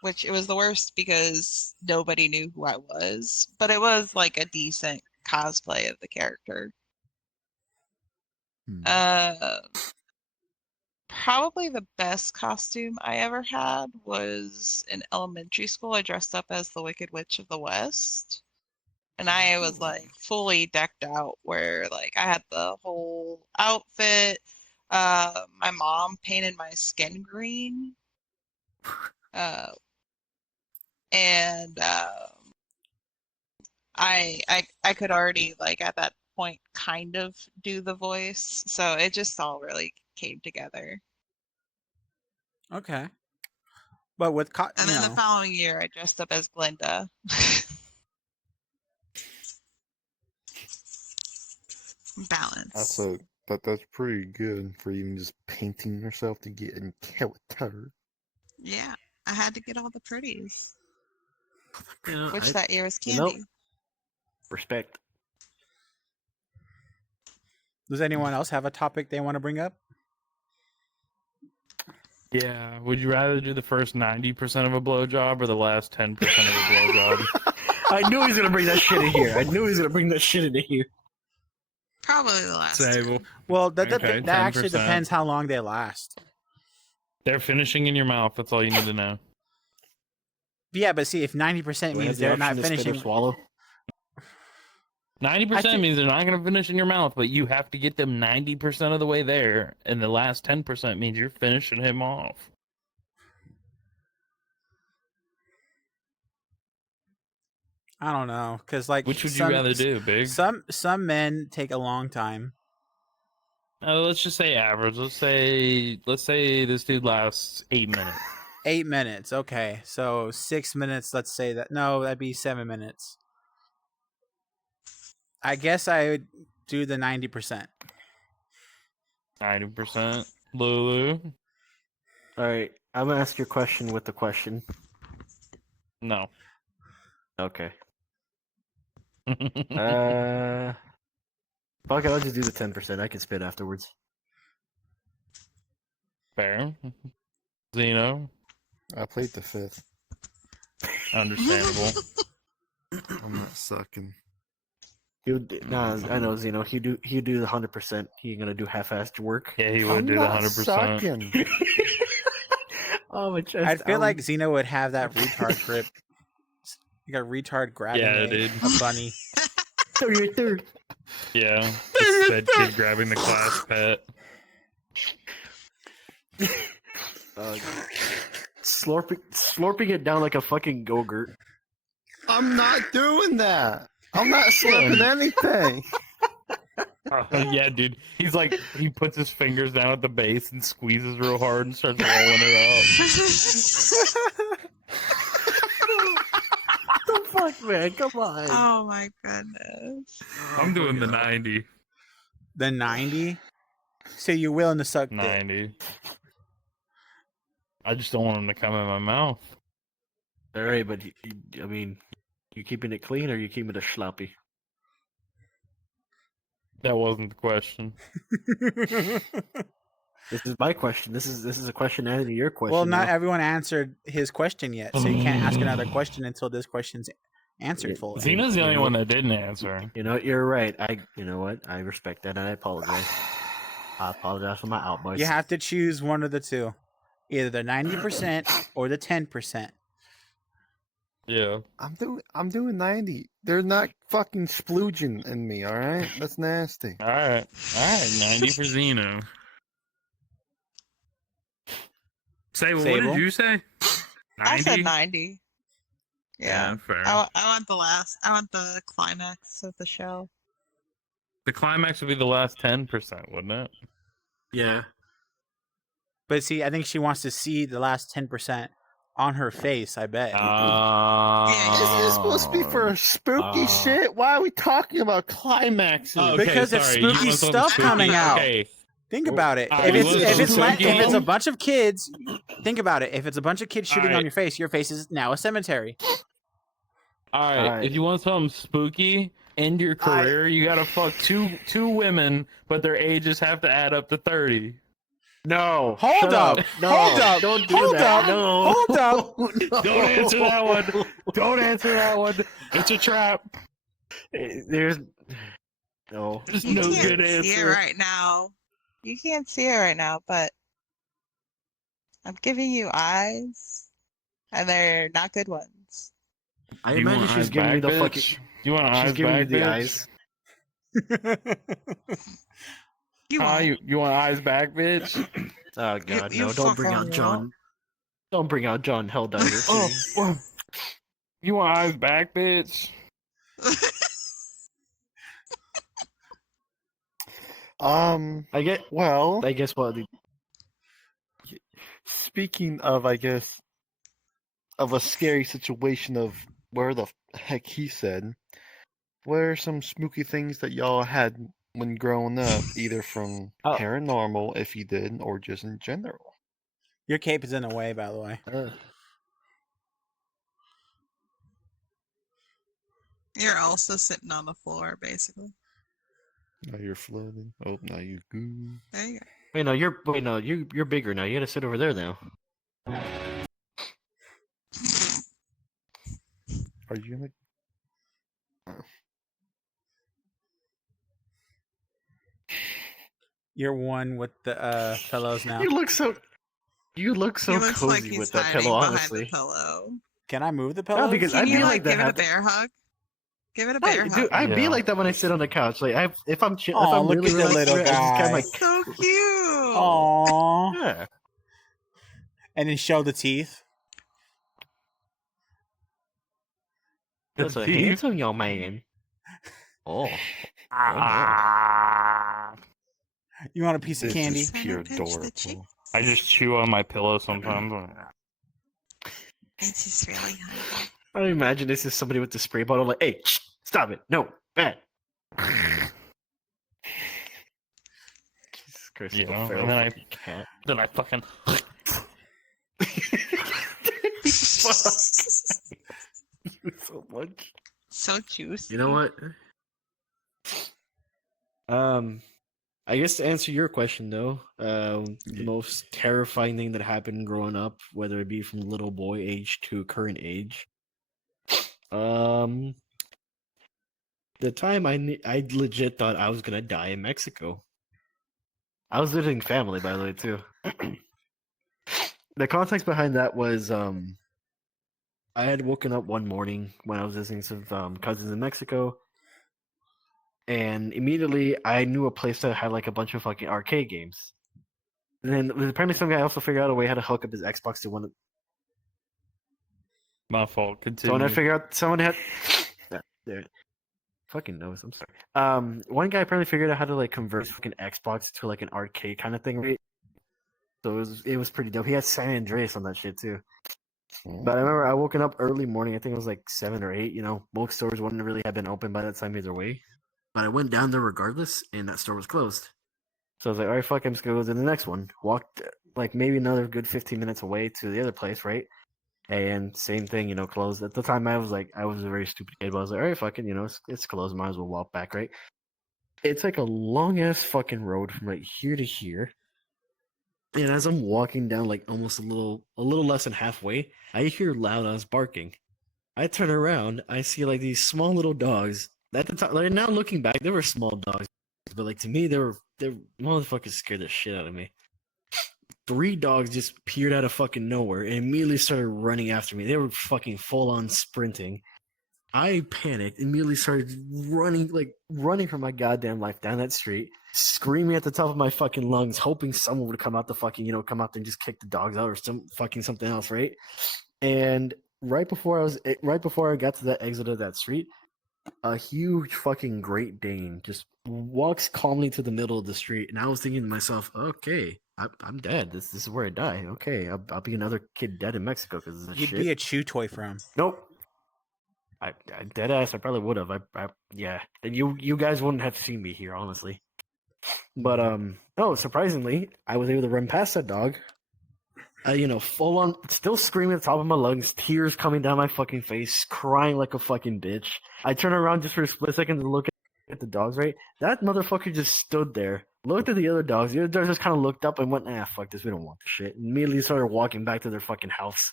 which it was the worst because nobody knew who I was, but it was like a decent cosplay of the character. Probably the best costume I ever had was in elementary school. I dressed up as the Wicked Witch of the West. And I was like fully decked out where like I had the whole outfit. My mom painted my skin green. And I could already like at that point kind of do the voice. So it just all really came together. Okay. But with And then the following year, I dressed up as Glinda. Balance. That's pretty good for even just painting yourself to get in character. Yeah, I had to get all the pretties. You know, Which that year was you know, Candy. Respect. Does anyone else have a topic they want to bring up? Yeah. Would you rather do the first 90% of a blowjob or the last 10% of a blowjob? I knew he was gonna bring that shit in here. Probably the last Sable. 10. Well, that Okay, actually 10%. depends how long they last. They're finishing in your mouth. That's all you need to know. Yeah, but see, if 90% Do I have means the they're option not to spit or finishing, swallow? 90% means they're not going to finish in your mouth, but you have to get them 90% of the way there, and the last 10% means you're finishing him off. I don't know, because like Which would you rather do, Big? Some men take a long time. Let's just say average. Let's say this dude lasts 8 minutes. 8 minutes, okay. So 6 minutes. Let's say that. No, that'd be 7 minutes. I guess I would do the 90%. 90%. Lulu? All right, I'm gonna ask your question with the question. No. Okay. Fuck it, I'll just do the 10%. I can spit afterwards. Fair. Zeno? I played the 5th. Understandable. I'm not sucking. Nah, I know Zeno. He do the 100%. He ain't gonna do half-assed work. Yeah, he would I'm do the not 100%. sucking. Oh, my chest. I feel like Zeno would have that retard grip. Like a retard grabbing Yeah, dude. a bunny. third. Yeah. It's that kid grabbing the class pet. Slurping it down like a fucking Go-Gurt. I'm not doing that. I'm not slurping anything. Yeah, dude. He's like, he puts his fingers down at the base and squeezes real hard and starts rolling it up. What the fuck, man? Come on. Oh my goodness. I'm doing the 90. The 90? So you're willing to suck dick? 90. I just don't want him to come in my mouth. All right, but I mean, you keeping it clean or you keeping it sloppy? That wasn't the question. This is my question. This is a question added to your question. Well, not now. everyone answered his question yet, so you can't ask another question until this question's answered fully. Zena's the only one that didn't answer. You know, you're right. You know what? I respect that, and I apologize. I apologize for my outburst. You have to choose one of the two, either the 90% or the 10%. Yeah. I'm doing 90. They're not fucking splooging in me, alright? That's nasty. Alright. 90 for Zeno. Sable, what Sable? did you say? 90? I said 90. Yeah. Fair. I want the last. I want the climax of the show. The climax would be the last 10%, wouldn't it? Yeah. But see, I think she wants to see the last 10% on her face, I bet. This is supposed to be for a spooky shit. Why are we talking about climaxes? Oh, okay, Because it's sorry. spooky You want something stuff spooky? coming out. Okay. Think about it. Alright, If you it's want something if it's a spooky? bunch of kids, think about it. If it's a bunch of kids shooting on Alright. your face is now a cemetery. Alright, if you want something spooky, end your career, you gotta fuck two women, but their ages have to add up to 30. No. Hold shut up. No, Hold up. Don't do Hold that. up. No. Hold up. No. Don't answer that one. Don't answer that one. It's a trap. There's no. There's You no can't good see it answer. right now. You can't see it right now, but I'm giving you eyes, and they're not good ones. I You imagine want she's eyes giving me back, the bitch? fucking. You want eyes She's giving back, you the bitch? eyes. You Huh? won't. You want eyes back, bitch? Oh God, you no! Don't bring fucking out John. Don't bring out John Helldiver. Oh, please. well, you want eyes back, bitch? I get. Well, I guess what? speaking of, I guess, of a scary situation of where the heck he said, what are some spooky things that y'all had when growing up, either from Oh. paranormal, if you did, or just in general? Your cape is in the way, by the way. You're also sitting on the floor, basically. Now you're floating. Oh, now you goo. There you go. You're bigger now. You gotta sit over there now. Are you gonna? You're one with the pillows now. You look so He looks like cozy he's with that hiding pillow, behind the honestly. pillow. Can I move the No, pillows? because Can I'd you be like that. give it a have- bear hug? Give it a Hey, bear dude, hug. I'd be Yeah. like that when I sit on the couch. Like, if I'm Aw, look really at the relaxed, little I just kind guy. of like, So cute. Aww. yeah. And then show the teeth. That's a Teeth. handsome young man. Oh, Ah. You want a piece of This candy? is pure Pinch the cheek. adorable. I just chew on my pillow sometimes. It's just really hungry. I imagine this is somebody with the spray bottle. Like, hey, stop it! No, bad. Jesus Christ, You little know, feral and then I- fucking cat. Then I fucking. You so much. So juicy. You know what? I guess to answer your question though, the most terrifying thing that happened growing up, whether it be from little boy age to current age, the time I legit thought I was gonna die in Mexico. I was visiting family, by the way, too. The context behind that was I had woken up one morning when I was visiting some cousins in Mexico, and immediately I knew a place that had like a bunch of fucking arcade games. And then apparently some guy also figured out a way how to hook up his Xbox to one. My fault. So when I Continue. figured out someone had, yeah, there, fucking knows. I'm sorry. One guy apparently figured out how to like convert his fucking Xbox to like an arcade kind of thing, right? So it was pretty dope. He had San Andreas on that shit too. But I remember I woken up early morning. I think it was like 7 or 8. You know, most stores wouldn't really have been open by that time either way. But I went down there regardless, and that store was closed. So I was like, all right, fuck, I'm just gonna go to the next one. Walked like maybe another good 15 minutes away to the other place, right? And same thing, you know, closed. At the time, I was a very stupid kid, but I was like, all right, fucking, you know, it's closed. Might as well walk back, right? It's like a long ass fucking road from like here to here. And as I'm walking down, like almost a little less than halfway, I hear loud ass barking. I turn around, I see like these small little dogs. At the time, like now looking back, they were small dogs, but like to me, they're motherfuckers scared the shit out of me. 3 dogs just peered out of fucking nowhere and immediately started running after me. They were fucking full on sprinting. I panicked, immediately started running for my goddamn life down that street, screaming at the top of my fucking lungs, hoping someone would come out come out there and just kick the dogs out or something else, right? And right before I got to that exit of that street, a huge fucking Great Dane just walks calmly to the middle of the street, and I was thinking to myself, okay, I'm dead. This is where I die. Okay, I'll be another kid dead in Mexico because of this You'd shit. be a chew toy for him. Nope. I dead ass. I probably would have. Yeah. And you guys wouldn't have seen me here, honestly. But no, surprisingly, I was able to run past that dog. You know, full on, still screaming at the top of my lungs, tears coming down my fucking face, crying like a fucking bitch. I turn around just for a split second to look at the dogs, right? That motherfucker just stood there, looked at the other dogs. The other dogs just kind of looked up and went, fuck this, we don't want this shit. And immediately started walking back to their fucking house.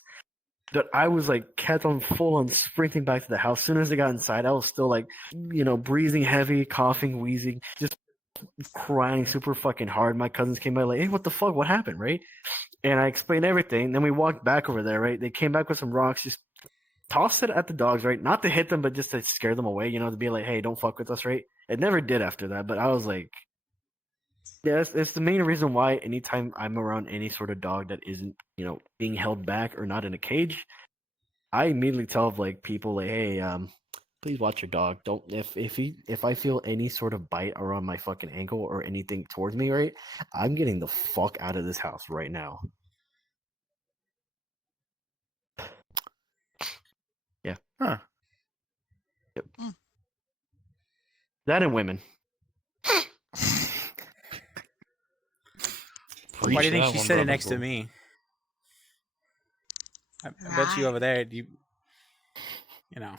But I was like, kept on full on sprinting back to the house. As soon as they got inside, I was still like, you know, breathing heavy, coughing, wheezing, just crying super fucking hard. My cousins came by like, hey, what the fuck? What happened, right? And I explained everything. Then we walked back over there, right? They came back with some rocks, just tossed it at the dogs, right? Not to hit them, but just to scare them away, you know, to be like, hey, don't fuck with us, right? It never did after that, but I was like, yeah, it's the main reason why anytime I'm around any sort of dog that isn't, you know, being held back or not in a cage, I immediately tell like people like, hey, please watch your dog. Don't if I feel any sort of bite around my fucking ankle or anything towards me, right? I'm getting the fuck out of this house right now. Yeah. Huh. Yep. Mm. That and women. Why do you think that she's one, sitting brother. next to me? I bet you over there, you know.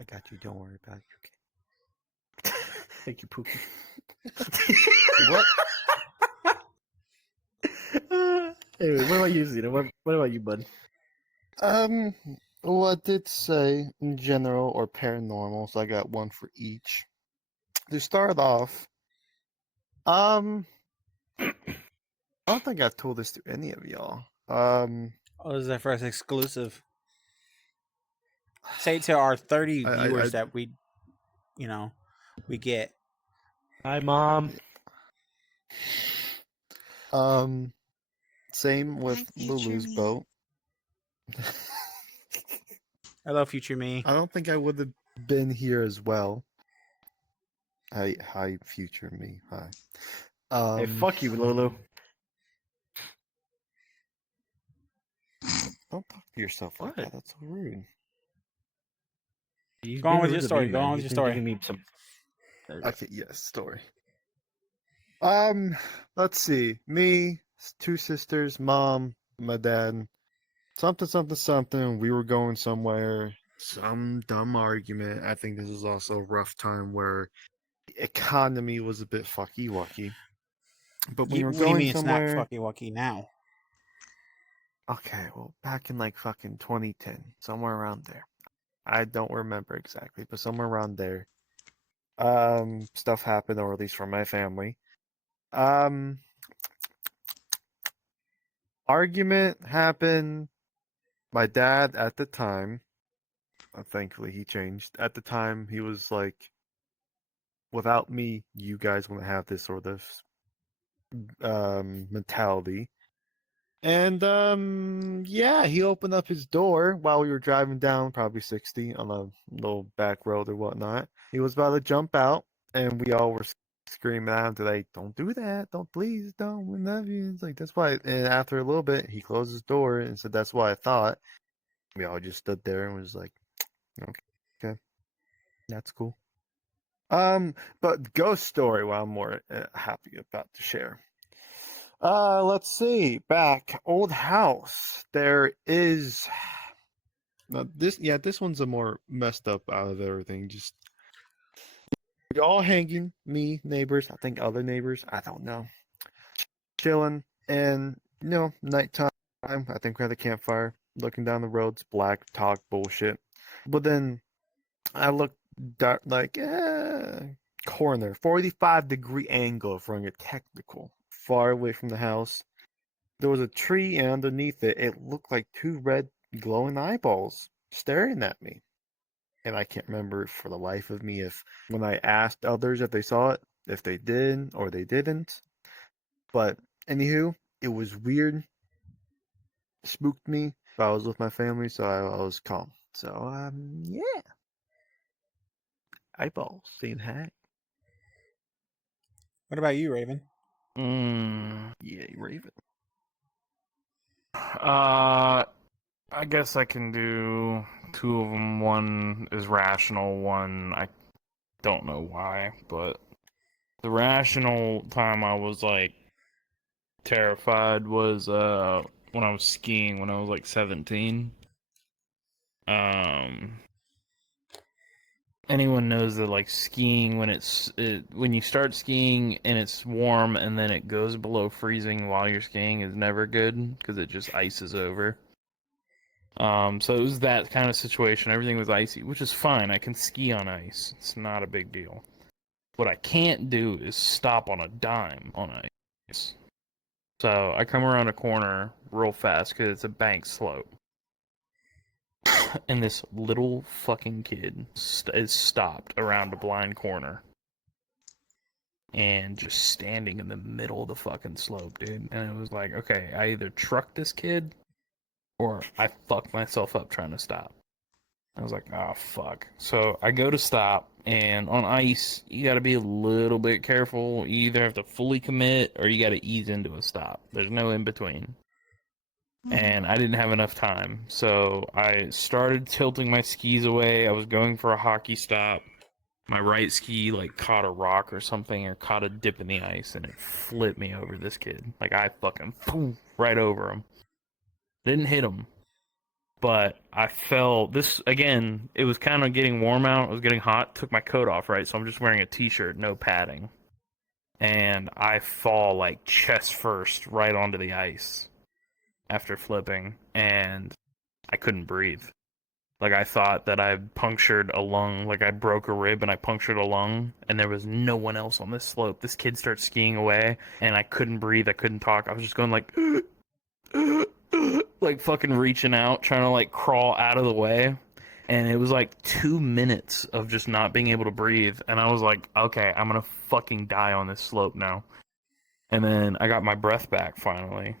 I got you. Don't worry about it. Okay. Thank you, Pookie. What? Anyway, what about you, Zeno? What about you, bud? Well, I did say in general or paranormal, so I got one for each. To start off, I don't think I've told this to any of y'all. Oh, this is our first exclusive. Say it to our 30 viewers that we get. Hi, Mom. Same with Hi, future Lulu's me. boat. Hello, future me. I don't think I would have been here as well. Hi, future me. Hi. Hey, fuck you, Lulu. Don't talk to yourself like What? that. That's so rude. He's Go on being with rude your to story. me, Go man. on with He's your been story. giving me some. There you go. Okay, yes, story. Let's see. Me, two sisters, mom, my dad. Something, something, something. We were going somewhere. Some dumb argument. I think this is also a rough time where the economy was a bit fucky wucky. But we were What do you going mean it's not somewhere. fucky wucky now? Okay, well, back in like fucking 2010, somewhere around there. I don't remember exactly, but somewhere around there. Stuff happened, or at least for my family. Um, Argument happened. My dad at the time, thankfully he changed. At the time, he was like, "Without me, you guys wouldn't have this sort of mentality." And yeah, he opened up his door while we were driving down probably 60 on a little back road or whatnot. He was about to jump out, and we all were screaming at him to like, "Don't do that! Don't, please don't! We love you." It's like, that's why. And after a little bit, he closed his door and said, "That's why I thought." We all just stood there and was like, "Okay, that's cool." But ghost story, well, I'm more happy about to share. Let's see. Back old house. There is now this one's a more messed up out of everything. Just we all hanging, me, neighbors, I think other neighbors, I don't know. Chilling and nighttime. I think we had a campfire, looking down the roads, black talk bullshit. But then I looked dark like corner, 45-degree angle if we're technical, far away from the house. There was a tree, and underneath it, it looked like two red glowing eyeballs staring at me. And I can't remember for the life of me if when I asked others if they saw it, if they did or they didn't. But anywho, it was weird, spooked me. But I was with my family, so I was calm. So yeah, eyeballs saying hi. What about you, Raven? Yeah, Raven. I guess I can do two of them. One is rational, one I don't know why, but the rational time I was like terrified was when I was skiing when I was like 17. Um Anyone knows that like skiing when you start skiing and it's warm and then it goes below freezing while you're skiing is never good because it just ices over. So it was that kind of situation. Everything was icy, which is fine. I can ski on ice. It's not a big deal. What I can't do is stop on a dime on ice. So I come around a corner real fast because it's a bank slope. And this little fucking kid is stopped around a blind corner. And just standing in the middle of the fucking slope, dude. And it was like, okay, I either truck this kid or I fuck myself up trying to stop. I was like, oh, fuck. So I go to stop, and on ice, you gotta be a little bit careful. You either have to fully commit or you gotta ease into a stop. There's no in between. And I didn't have enough time. So I started tilting my skis away. I was going for a hockey stop. My right ski, like, caught a rock or something, or caught a dip in the ice, and it flipped me over this kid. Like, I fucking, boom, right over him. Didn't hit him. But I fell this again. It was kind of getting warm out. It was getting hot. Took my coat off, right? So I'm just wearing a t-shirt, no padding, and I fall like chest first right onto the ice after flipping, and I couldn't breathe. Like I thought that I punctured a lung, like I broke a rib and I punctured a lung, and there was no one else on this slope. This kid starts skiing away, and I couldn't breathe. I couldn't talk. I was just going like, like fucking reaching out, trying to like crawl out of the way. And it was like 2 minutes of just not being able to breathe. And I was like, okay, I'm gonna fucking die on this slope now. And then I got my breath back finally.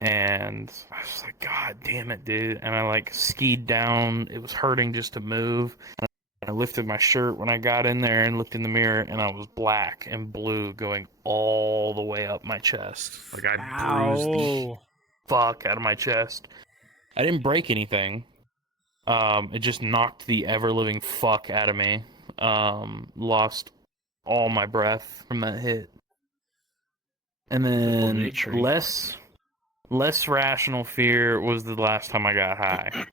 And I was like, God damn it, dude. And I like skied down. It was hurting just to move. And I lifted my shirt when I got in there and looked in the mirror, and I was black and blue going all the way up my chest. Like I bruised the fuck out of my chest. I didn't break anything. It just knocked the ever living fuck out of me. Lost all my breath from that hit. And then less rational fear was the last time I got high.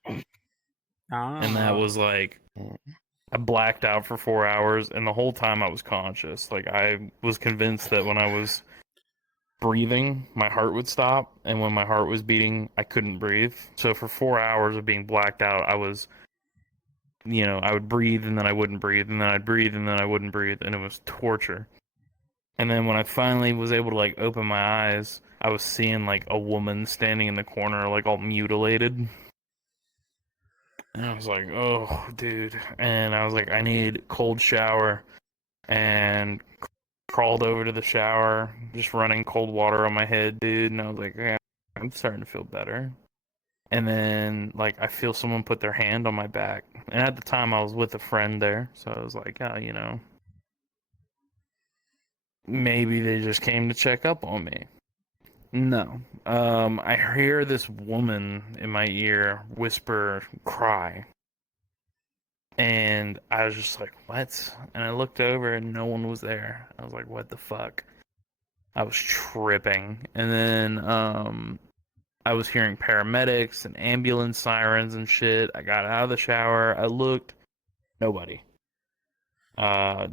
And that was like I blacked out for 4 hours, and the whole time I was conscious. Like I was convinced that when I was breathing, my heart would stop, and when my heart was beating, I couldn't breathe. So for 4 hours of being blacked out, I was, I would breathe and then I wouldn't breathe, and then I'd breathe and then I wouldn't breathe, and it was torture. And then when I finally was able to like open my eyes, I was seeing like a woman standing in the corner, like all mutilated. And I was like, oh, dude. And I was like, I need cold shower. And crawled over to the shower, just running cold water on my head, dude. And I was like, yeah, I'm starting to feel better. And then, like, I feel someone put their hand on my back. And at the time, I was with a friend there. So I was like, oh, maybe they just came to check up on me. No. I hear this woman in my ear whisper, cry. And I was just like, what? And I looked over and no one was there. I was like, what the fuck? I was tripping. And then I was hearing paramedics and ambulance sirens and shit. I got out of the shower. I looked. Nobody. Not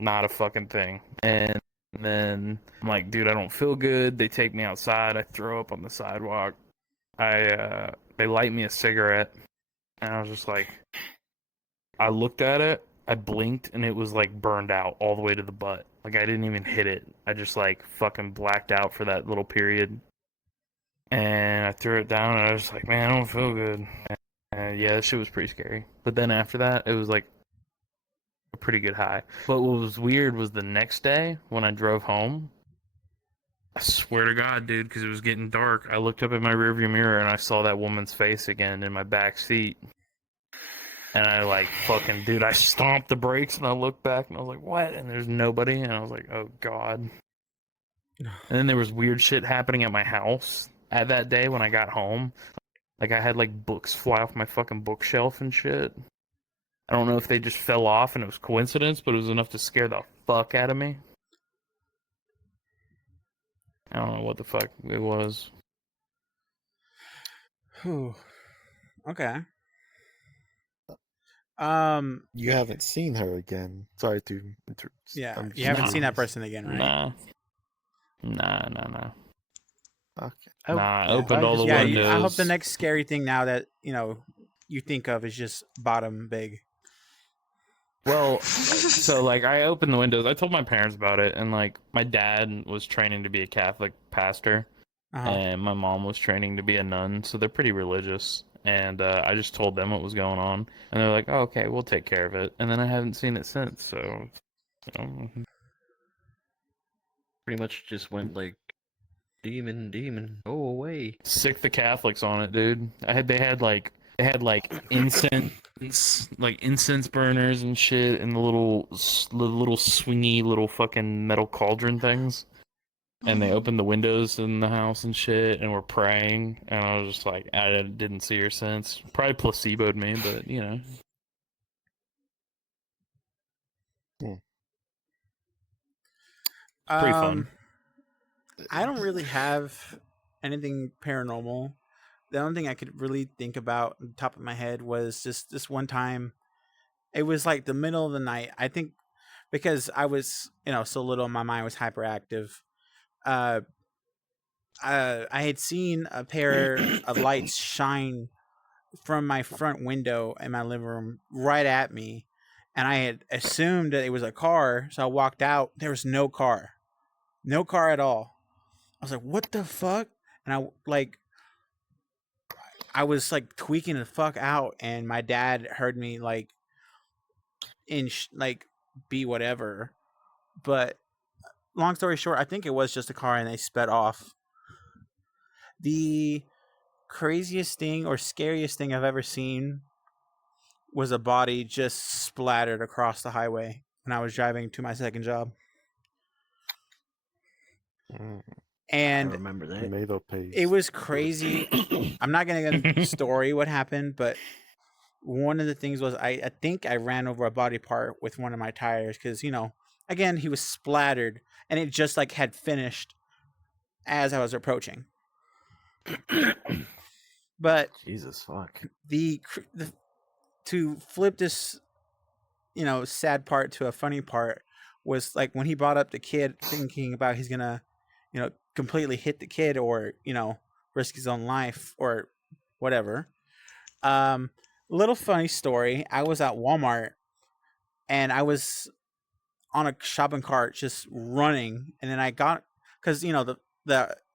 a fucking thing. And then I'm like, dude, I don't feel good. They take me outside. I throw up on the sidewalk. They light me a cigarette. And I was just like, I looked at it, I blinked, and it was like burned out all the way to the butt. Like I didn't even hit it. I just like fucking blacked out for that little period. And I threw it down, and I was just like, man, I don't feel good. And yeah, that shit was pretty scary. But then after that, it was like a pretty good high. But what was weird was the next day when I drove home. I swear to God, dude, because it was getting dark. I looked up at my rearview mirror and I saw that woman's face again in my back seat. And I like fucking, dude, I stomped the brakes and I looked back and I was like, what? And there's nobody. And I was like, oh God. And then there was weird shit happening at my house at that day when I got home. Like I had like books fly off my fucking bookshelf and shit. I don't know if they just fell off and it was coincidence, but it was enough to scare the fuck out of me. I don't know what the fuck it was. Whew. Okay. You haven't seen her again. Sorry to Yeah, I'm you haven't just- seen that person again, right? Nah. Okay. I opened all the Yeah, windows. I hope the next scary thing now that you think of is just bottom big. Well, so like I opened the windows. I told my parents about it, and like my dad was training to be a Catholic pastor, and my mom was training to be a nun, so they're pretty religious. And I just told them what was going on, and they're like, oh, "Okay, we'll take care of it." And then I haven't seen it since. So, Pretty much just went like, demon, go away. sick the Catholics on it, dude. They had like incense burners and shit, and the little swingy little fucking metal cauldron things. And they opened the windows in the house and shit, and were praying. And I was just like, I didn't see her since. Probably placeboed me, but pretty fun. I don't really have anything paranormal the only thing I could really think about on the top of my head was just this one time. It was like the middle of the night. I think because I was, so little, my mind was hyperactive. Uh, I had seen a pair of lights shine from my front window in my living room right at me, and I had assumed that it was a car, so I walked out. There was no car at all. I was like, "What the fuck?" And I was like tweaking the fuck out, and my dad heard me like be whatever. But long story short, I think it was just a car, and they sped off. The craziest thing or scariest thing I've ever seen was a body just splattered across the highway when I was driving to my second job. I And remember that. Tomato paste. it was crazy. I'm not going to get into the story what happened, but one of the things was I think I ran over a body part with one of my tires because, again, he was splattered and it just like had finished as I was approaching. But Jesus fuck. the to flip this, sad part to a funny part was like when he brought up the kid thinking about he's gonna, completely hit the kid or, risk his own life or whatever. Little funny story. I was at Walmart and I was on a shopping cart just running, and then I got because the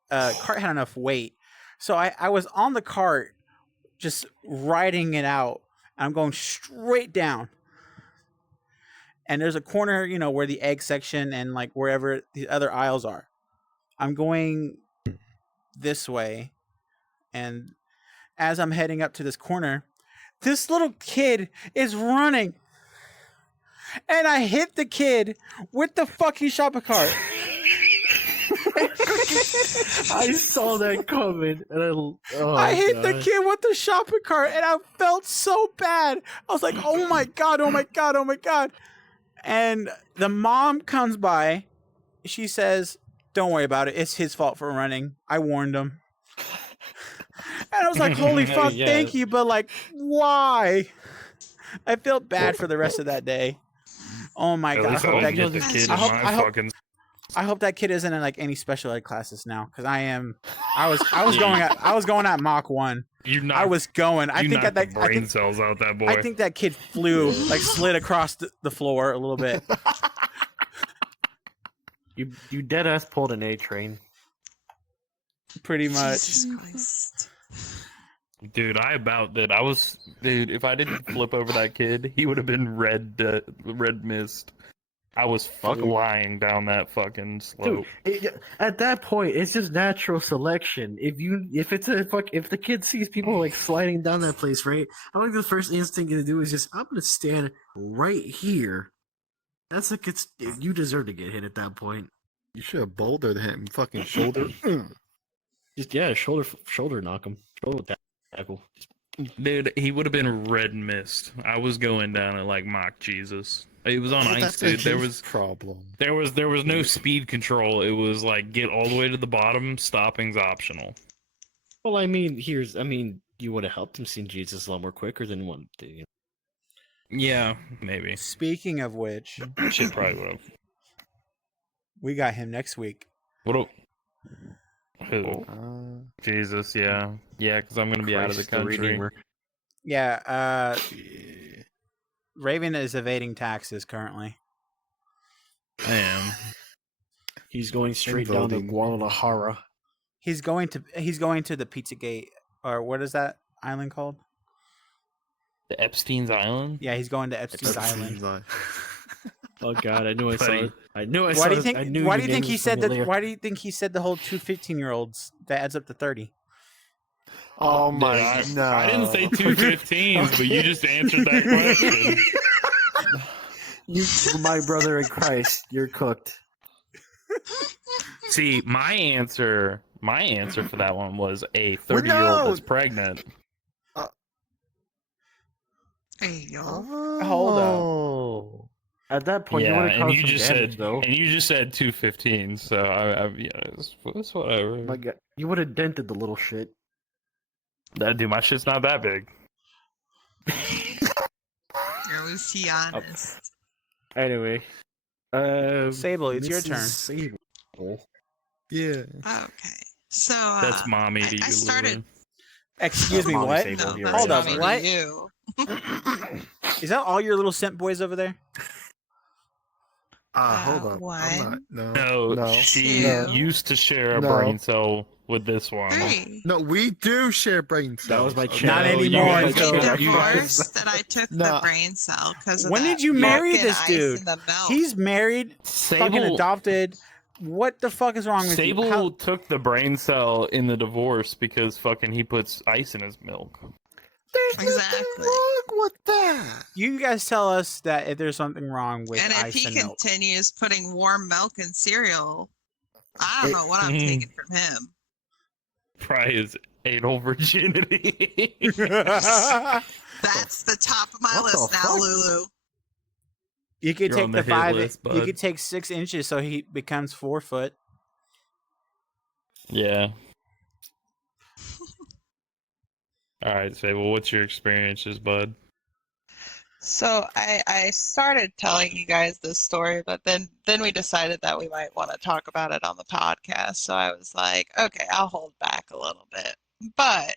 cart had enough weight, so I was on the cart just riding it out. I'm going straight down, and there's a corner, where the egg section and like wherever the other aisles are. I'm going this way, and as I'm heading up to this corner, this little kid is running. And I hit the kid with the fucking shopping cart. I saw that coming, and I hit the kid with the shopping cart, and I felt so bad. I was like, oh my God, oh my God, oh my God. And the mom comes by. She says, don't worry about it. It's his fault for running. I warned him. And I was like, holy fuck, Yeah. thank you. But like, why? I felt bad for the rest of that day. Oh my At God. least I don't get the kid in my fucking. I hope that kid isn't in like any special ed classes now, because I was going at Mach 1. You knocked, I was going. I you think knocked that the brain cells out that boy. I think that kid flew, like slid across the floor a little bit. You dead ass pulled an A train. Pretty much. Jesus Christ. Dude, I about did. Dude, if I didn't flip over that kid, he would have been red mist. I was lying down that fucking slope. Dude, at that point, it's just natural selection. If the kid sees people like sliding down that place, right? I think the first instinct to do is just, I'm gonna stand right here. That's like you deserve to get hit at that point. You should have bouldered him, fucking shoulder. Just shoulder knock him, shoulder tackle. Dude, he would have been red mist. I was going down it like Mach Jesus. It was on ice, dude. There was no speed control. It was like get all the way to the bottom. Stopping's optional. Well, I mean, you would have helped him see Jesus a lot more quicker than one did. Yeah, maybe. Speaking of which, Shit probably would have. we got him next week. Who? Jesus, yeah, because I'm gonna be out of the country. Yeah, Raven is evading taxes currently. I am. He's going straight down to Guadalajara. He's going to the Pizzagate, or what is that island called? The Epstein's Island? Yeah, he's going to Epstein's Island. Oh God, I knew I saw it. I knew I saw Why do you it. think? I knew Why your do you think name he was said that? familiar. Why do you think he said the whole 2 15-year-olds? That adds up to 30. Oh my! No, I didn't say 2 15s, but you just answered that question. You, my brother in Christ, you're cooked. See, my answer for that one was a 30-year-old that's pregnant. Hey, y'all. Hold up. At that point, you Yeah, would have and caused you some just damage, said, though. and you just said 2 15s, so it's whatever. My God, you would have dented the little shit. Dude, my shit's not that big. Or was he honest? Anyway, Sable, it's your Mrs. turn. Sable. Yeah. Okay. So That's mommy to you, I started. Lulu. Excuse me, Mommy what? Sable, No, you're that's Hold right, up, mommy sorry. what? to you. Is that all your little simp boys over there? Hold up. I'm not. One, No, No. she two, used to share a No. brain cell with this one. 3. No, we do share brain cells. That was my okay? check. Not No, you anymore guys until- We share- you guys- divorced, and I took the No. brain cell because of When that did you marry fucking this ice dude? in the milk. He's married, fucking Sable, adopted. What the fuck is wrong with you? Sable How- took the brain cell in the divorce because fucking he puts ice in his milk. There's Exactly. nothing wrong with that. You guys tell us that if there's something wrong with And if ice he and milk. continues putting warm milk in cereal, I don't know what I'm taking from him. Probably his anal virginity. That's the top of my What the list now, fuck? Lulu. You could You're take on the the hit 5. list, You bud. could take 6 inches, so he becomes 4 foot. Yeah. All right, Sable, what's your experiences, bud? So I started telling you guys this story, but then we decided that we might want to talk about it on the podcast. So I was like, okay, I'll hold back a little bit. But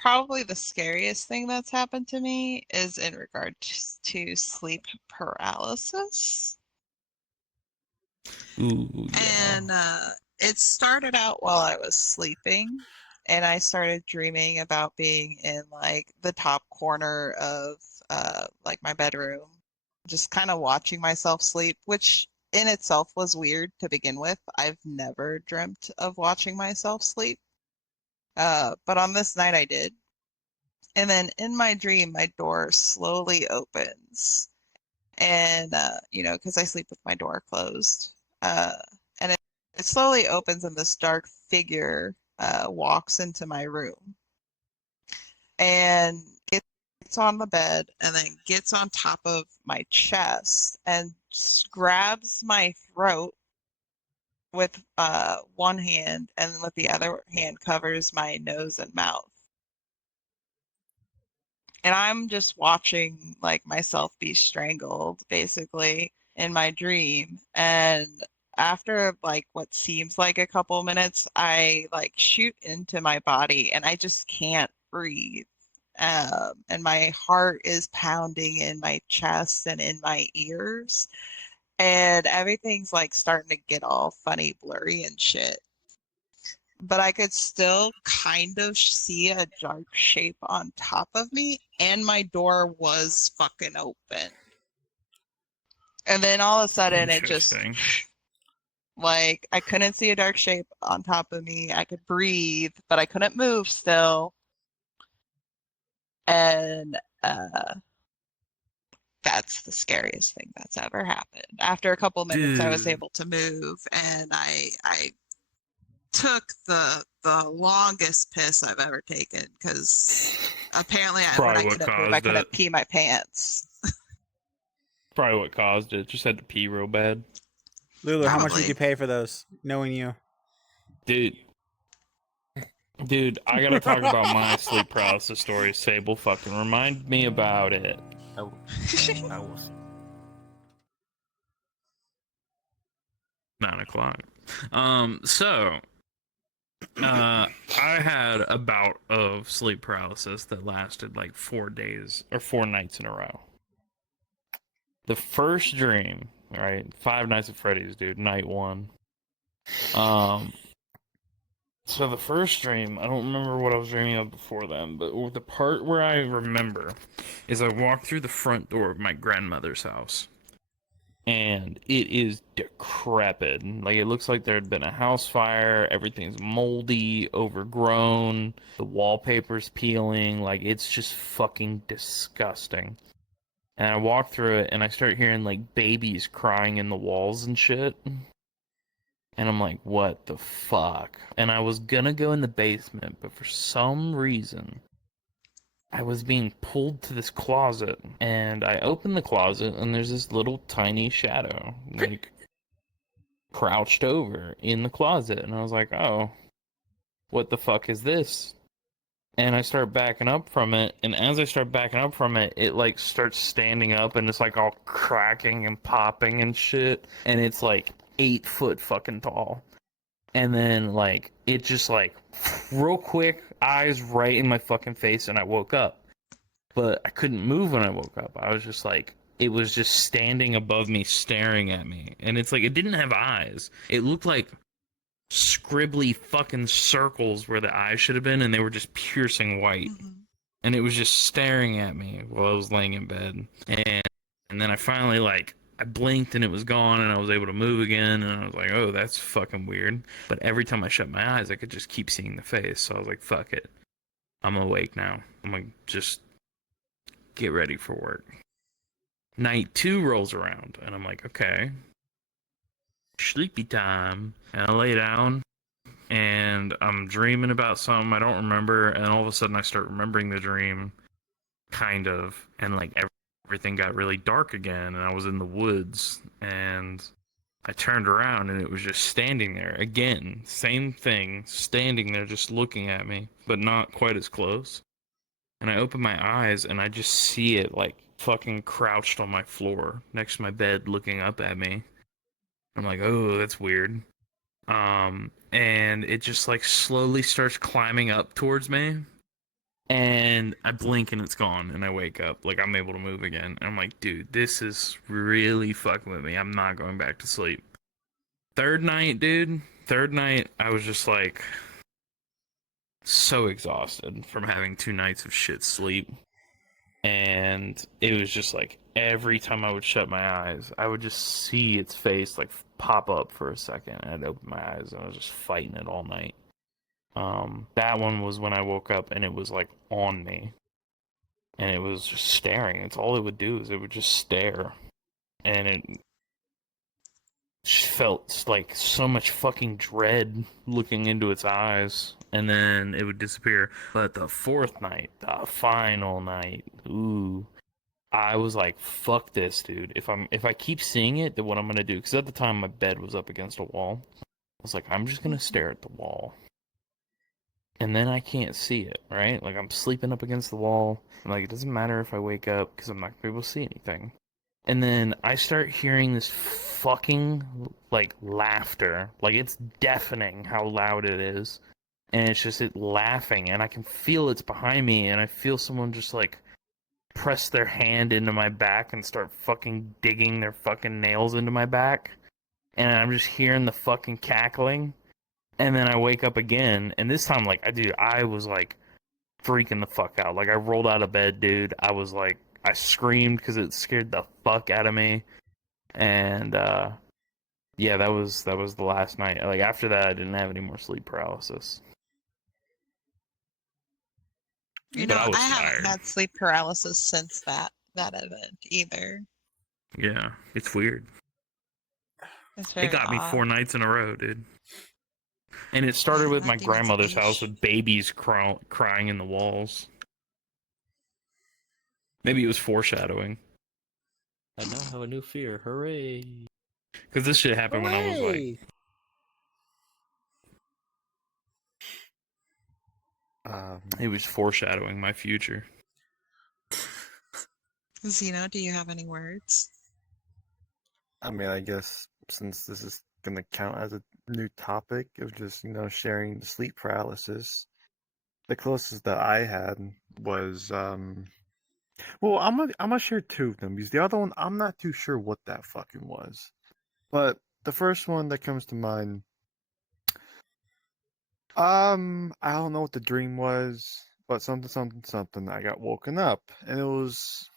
probably the scariest thing that's happened to me is in regard to sleep paralysis. Ooh, yeah. And it started out while I was sleeping, and I started dreaming about being in like the top corner of like my bedroom, just kind of watching myself sleep, which in itself was weird to begin with. I've never dreamt of watching myself sleep. But on this night I did. And then in my dream, my door slowly opens. And, because I sleep with my door closed. And it slowly opens, and this dark figure walks into my room and gets on the bed and then gets on top of my chest and grabs my throat with one hand, and with the other hand covers my nose and mouth. And I'm just watching like myself be strangled basically in my dream. And after like what seems like a couple minutes, I like shoot into my body and I just can't breathe. And my heart is pounding in my chest and in my ears. And everything's like starting to get all funny, blurry and shit. But I could still kind of see a dark shape on top of me, and my door was fucking open. And then all of a sudden, it just Interesting. like I couldn't see a dark shape on top of me. I could breathe, but I couldn't move still. And that's the scariest thing that's ever happened. After a couple minutes, I was Dude. able to move, and I took the longest piss I've ever taken because apparently when Probably I what couldn't move, I caused couldn't it. pee my pants. Probably what caused it. Just had to pee real bad. Lulu, how much Probably. would you pay for those, knowing you? Dude, I gotta talk about my sleep paralysis story. Sable, fucking remind me about it. I was 9 o'clock. So I had a bout of sleep paralysis that lasted like 4 days or 4 nights in a row. The first dream, right? 5 Nights at Freddy's, dude. Night 1. So the first dream, I don't remember what I was dreaming of before then, but the part where I remember is I walked through the front door of my grandmother's house. And it is decrepit. Like, it looks like there had been a house fire. Everything's moldy, overgrown. The wallpaper's peeling. Like, it's just fucking disgusting. And I walk through it, and I start hearing, like, babies crying in the walls and shit. And I'm like, what the fuck? And I was gonna go in the basement, but for some reason, I was being pulled to this closet. And I open the closet, and there's this little tiny shadow, like, crouched over in the closet. And I was like, oh, what the fuck is this? and I start backing up from it, and as I start backing up from it, it like starts standing up and it's like all cracking and popping and shit, and it's like 8 foot fucking tall. And then like it just like real quick, eyes right in my fucking face, and I woke up. But I couldn't move when I woke up. I was just like, it was just standing above me, staring at me. And it's like, it didn't have eyes. It looked like scribbly fucking circles where the eyes should have been, and they were just piercing white. And it was just staring at me while I was laying in bed. And then I finally, like, I blinked and it was gone, and I was able to move again. And I was like, oh, that's fucking weird. But every time I shut my eyes, I could just keep seeing the face. So I was like, fuck it. I'm awake now. I'm gonna just get ready for work. Night 2 rolls around, and I'm like, okay, sleepy time. And I lay down, and I'm dreaming about something I don't remember, and all of a sudden I start remembering the dream, kind of, and like everything got really dark again, and I was in the woods, and I turned around, and it was just standing there again, same thing, standing there just looking at me, but not quite as close. And I open my eyes, and I just see it like fucking crouched on my floor next to my bed looking up at me. I'm like, oh, that's weird. And it just like slowly starts climbing up towards me. And I blink and it's gone, and I wake up. Like, I'm able to move again. And I'm like, dude, this is really fucking with me. I'm not going back to sleep. Third night, dude. Third night, I was just like so exhausted from having 2 nights of shit sleep. And it was just like every time I would shut my eyes, I would just see its face like pop up for a second, and I'd open my eyes, and I was just fighting it all night. That one was when I woke up, and it was like on me, and it was just staring. It's all it would do is it would just stare, and it felt like so much fucking dread looking into its eyes, and then it would disappear. But the fourth night, the final night, ooh, I was like, fuck this, dude. If I keep seeing it, then what I'm gonna do? Because at the time my bed was up against a wall. I was like, I'm just gonna stare at the wall, and then I can't see it, right? Like, I'm sleeping up against the wall. I'm like, it doesn't matter if I wake up because I'm not gonna be able to see anything. And then I start hearing this fucking like laughter, like it's deafening how loud it is, and it's just it laughing, and I can feel it's behind me, and I feel someone just like press their hand into my back and start fucking digging their fucking nails into my back. And I'm just hearing the fucking cackling. And then I wake up again. And this time, like, I was like freaking the fuck out. Like, I rolled out of bed, dude. I was like, I screamed because it scared the fuck out of me. And, yeah, that was the last night. Like, after that, I didn't have any more sleep paralysis. You But know, I was I haven't tired. had sleep paralysis since that event either. Yeah, it's weird. It's very It got me odd. 4 nights in a row, dude. And it started with That my demon's a grandmother's house leash. with babies crying in the walls. Maybe it was foreshadowing. I now have a new fear. Hooray! Because this shit happened when I was like... Hooray! It was foreshadowing my future. Zeno, do you have any words? I mean, I guess since this is gonna count as a new topic of just, sharing the sleep paralysis, the closest that I had was well, I'm gonna share two of them because the other one I'm not too sure what that fucking was. But the first one that comes to mind, I don't know what the dream was, but something. I got woken up, and it was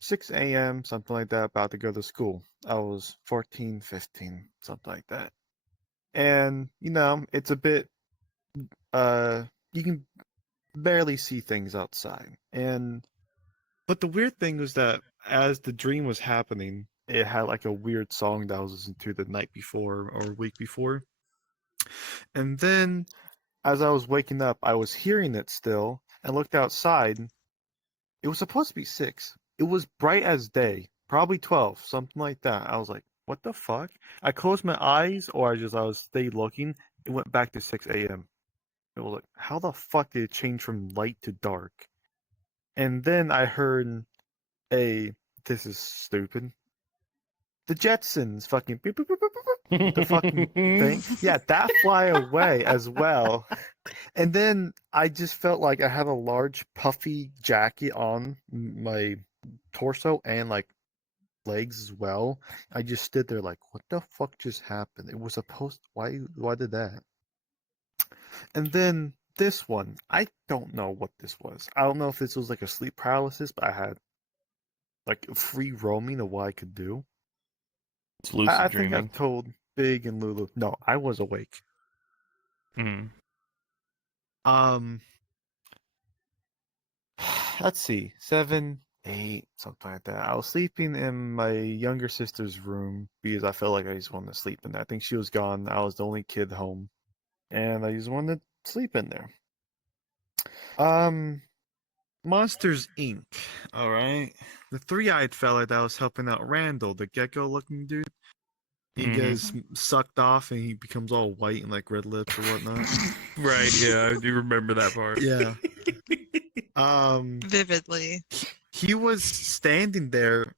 6 a.m., something like that, about to go to school. I was 14, 15, something like that. And, it's a bit, you can barely see things outside. But the weird thing was that as the dream was happening, it had like a weird song that I was listening to the night before or week before. And then as I was waking up, I was hearing it still and looked outside. It was supposed to be 6. It was bright as day, probably 12, something like that. I was like, what the fuck? I closed my eyes, or I was stayed looking. It went back to 6 a.m. It was like, how the fuck did it change from light to dark? And then I heard a, this is stupid. The Jetsons fucking beep, beep, beep, beep, beep, beep, the fucking thing. Yeah, that fly away as well. And then I just felt like I had a large puffy jacket on my torso and like legs as well. I just stood there like, what the fuck just happened? It was supposed, why did that? And then this one, I don't know what this was. I don't know if this was like a sleep paralysis, but I had like free roaming of what I could do. It's lucid I think I dreaming. told Big and Lulu. No, I was awake. Mm. Um, let's see, 7, 8, something like that. I was sleeping in my younger sister's room because I felt like I just wanted to sleep in there. I think she was gone. I was the only kid home, and I just wanted to sleep in there. Monsters Inc. All right, the three-eyed fella that was helping out Randall, the gecko-looking dude. He gets sucked off and he becomes all white and like red lips or whatnot. Right, yeah, I do remember that part. Yeah. Vividly. He was standing there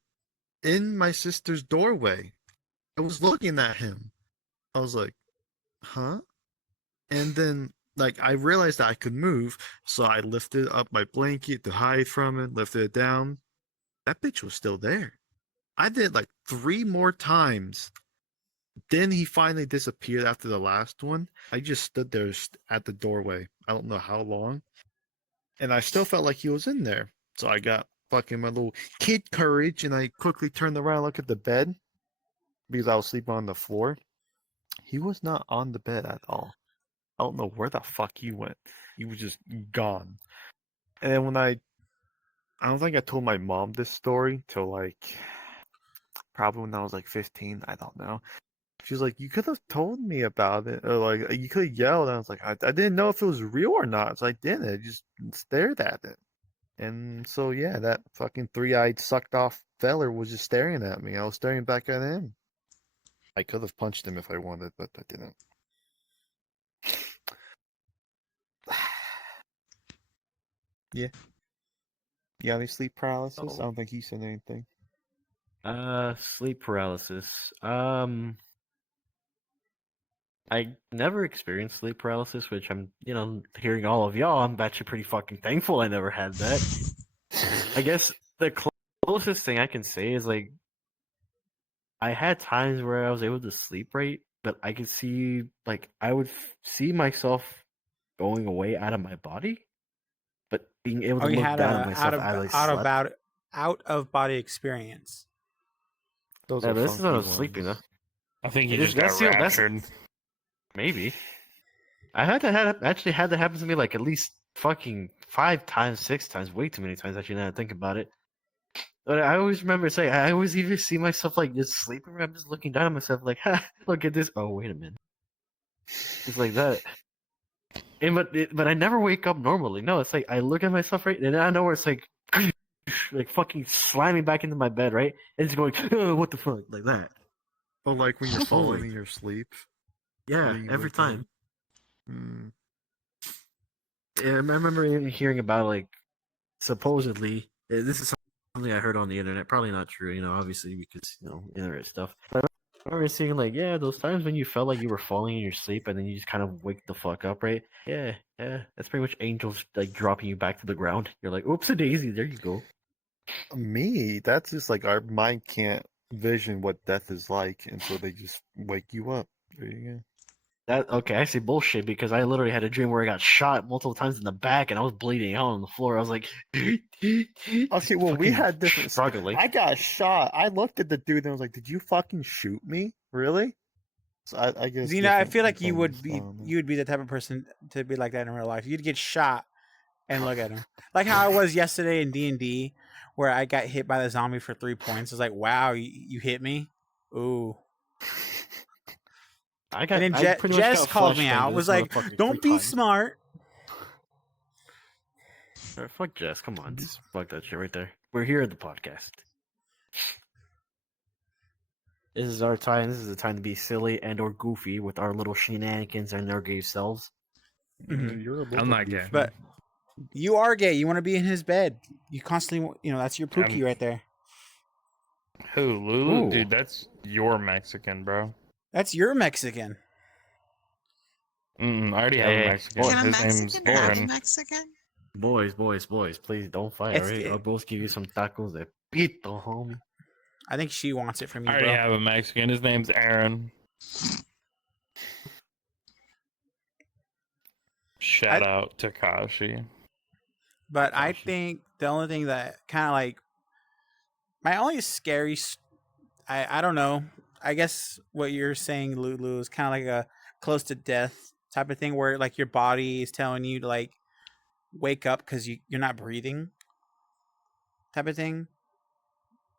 in my sister's doorway. I was looking at him. I was like, huh? And then like I realized that I could move, so I lifted up my blanket to hide from it, lifted it down. That bitch was still there. I did like 3 more times. Then he finally disappeared after the last one. I just stood there at the doorway. I don't know how long. And I still felt like he was in there. So I got fucking my little kid courage and I quickly turned around and looked at the bed because I was sleeping on the floor. He was not on the bed at all. I don't know where the fuck he went. He was just gone. And then when I don't think I told my mom this story till like probably when I was like 15. I don't know. She's like, you could have told me about it, or like you could have yelled. And I was like, I didn't know if it was real or not, so I didn't. I just stared at it. And so yeah, that fucking three-eyed sucked off feller was just staring at me. I was staring back at him. I could have punched him if I wanted, but I didn't. Yeah. You got any sleep paralysis? I don't think he said anything. Sleep paralysis. I never experienced sleep paralysis, which I'm, hearing all of y'all, I'm actually pretty fucking thankful I never had that. I guess the closest thing I can say is like, I had times where I was able to sleep right, but I could see, like, I would see myself going away out of my body, but being able to Oh, you look had down at a myself as I slept. out of body experience. Those Yeah, are but this is when I funky was sleeping, though. ones. I think you It is- just got that's the- that's- raptured. Maybe. I actually had that happen to me like at least fucking 5 times, 6 times, way too many times actually now that I think about it. But I always remember saying, I always even see myself like just sleeping, I'm just looking down at myself like, ha, look at this. Oh, wait a minute. It's like that. But I never wake up normally. No, it's like I look at myself right, and I know where it's like, like fucking slamming back into my bed, right? And it's going, oh, what the fuck, like that. Oh, like when you're falling Holy. in your sleep. Yeah, then you every wake time. up. Hmm. Yeah, I remember even hearing about like supposedly this is something I heard on the internet. Probably not true, obviously because internet stuff. But I remember seeing like, yeah, those times when you felt like you were falling in your sleep and then you just kind of wake the fuck up, right? Yeah, that's pretty much angels like dropping you back to the ground. You're like, oops a daisy, there you go. Me, that's just like our mind can't vision what death is like, and so they just wake you up. There you Okay, I say bullshit because I literally had a dream where I got shot multiple times in the back and I was bleeding out on the floor. I was like, Okay, well, we fucking had different. struggling. I got shot. I looked at the dude and I was like, "Did you fucking shoot me? Really?" So I guess. Zeno, I feel like different ones, I don't know. you would be the type of person to be like that in real life. You'd get shot and look at him, like how I was yesterday in D&D, where I got hit by the zombie for 3 points. It's like, wow, you hit me. Ooh. And then I pretty much Jess got called flesh me stained out. to Was this like, motherfucker 3 don't be times. smart. Alright, fuck Jess, come on, just fuck that shit right there. We're here at the podcast. This is our time. This is the time to be silly and or goofy with our little shenanigans and our gay selves. Mhm. You're a little I'm not goofy. gay. But you are gay. You want to be in his bed. You constantly, that's your pookie right there. Who, Lulu? Ooh. Dude, that's your Mexican, bro. That's your Mexican. I already have a Hey, Mexican. boy, Can a His name's Mexican have a Aaron. Mexican? boys, please don't fight, It's- alright? it- I'll both give you some tacos de pito, homie. I think she wants it from I you, already bro. have a Mexican. His name's Aaron. Shout out Takashi. But I Gosh. think the only thing that kind of like my only scary, I don't know. I guess what you're saying, Lulu, is kind of like a close to death type of thing, where like your body is telling you to like wake up because you're not breathing, type of thing.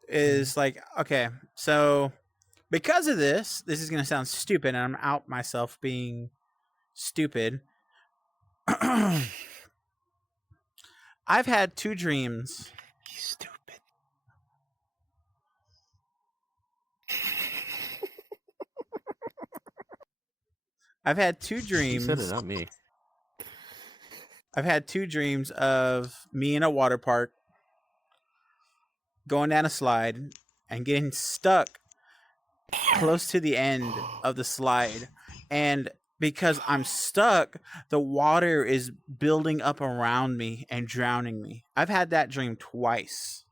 Is like, okay, so because of this is gonna sound stupid, and I'm out myself being stupid. I've had two dreams. Stupid. I've had two He said it, dreams. not me. I've had two dreams of me in a water park going down a slide and getting stuck close to the end of the slide. And because I'm stuck, the water is building up around me and drowning me. I've had that dream twice.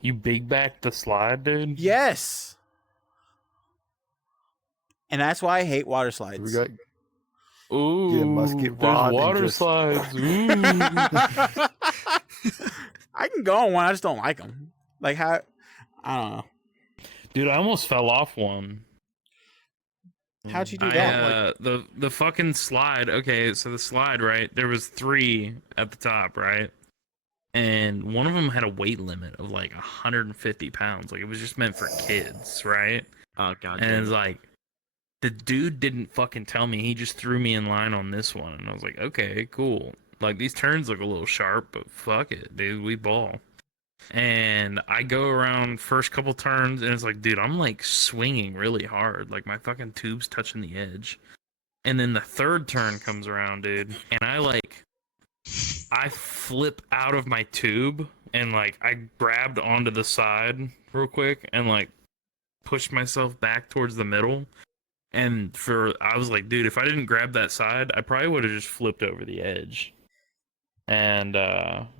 You big back the slide, dude? Yes. And that's why I hate water We slides. got Ooh, Yeah, musket there's rod and water just- slides. Ooh. I can go on one, I just don't like them. Like how, I don't know. Dude, I almost fell off one. How'd you do that? The fucking slide. Okay, so the slide, right? There was 3 at the top, right? And one of them had a weight limit of like 150 pounds. Like it was just meant for kids, right? Oh god. And it's like the dude didn't fucking tell me. He just threw me in line on this one, and I was like, okay, cool. Like these turns look a little sharp, but fuck it, dude. We ball. And I go around first couple turns, and it's like, dude, I'm like swinging really hard. Like my fucking tube's touching the edge. And then the third turn comes around, dude, and I flip out of my tube, and like I grabbed onto the side real quick and like pushed myself back towards the middle. And I was like, dude, if I didn't grab that side, I probably would have just flipped over the edge. And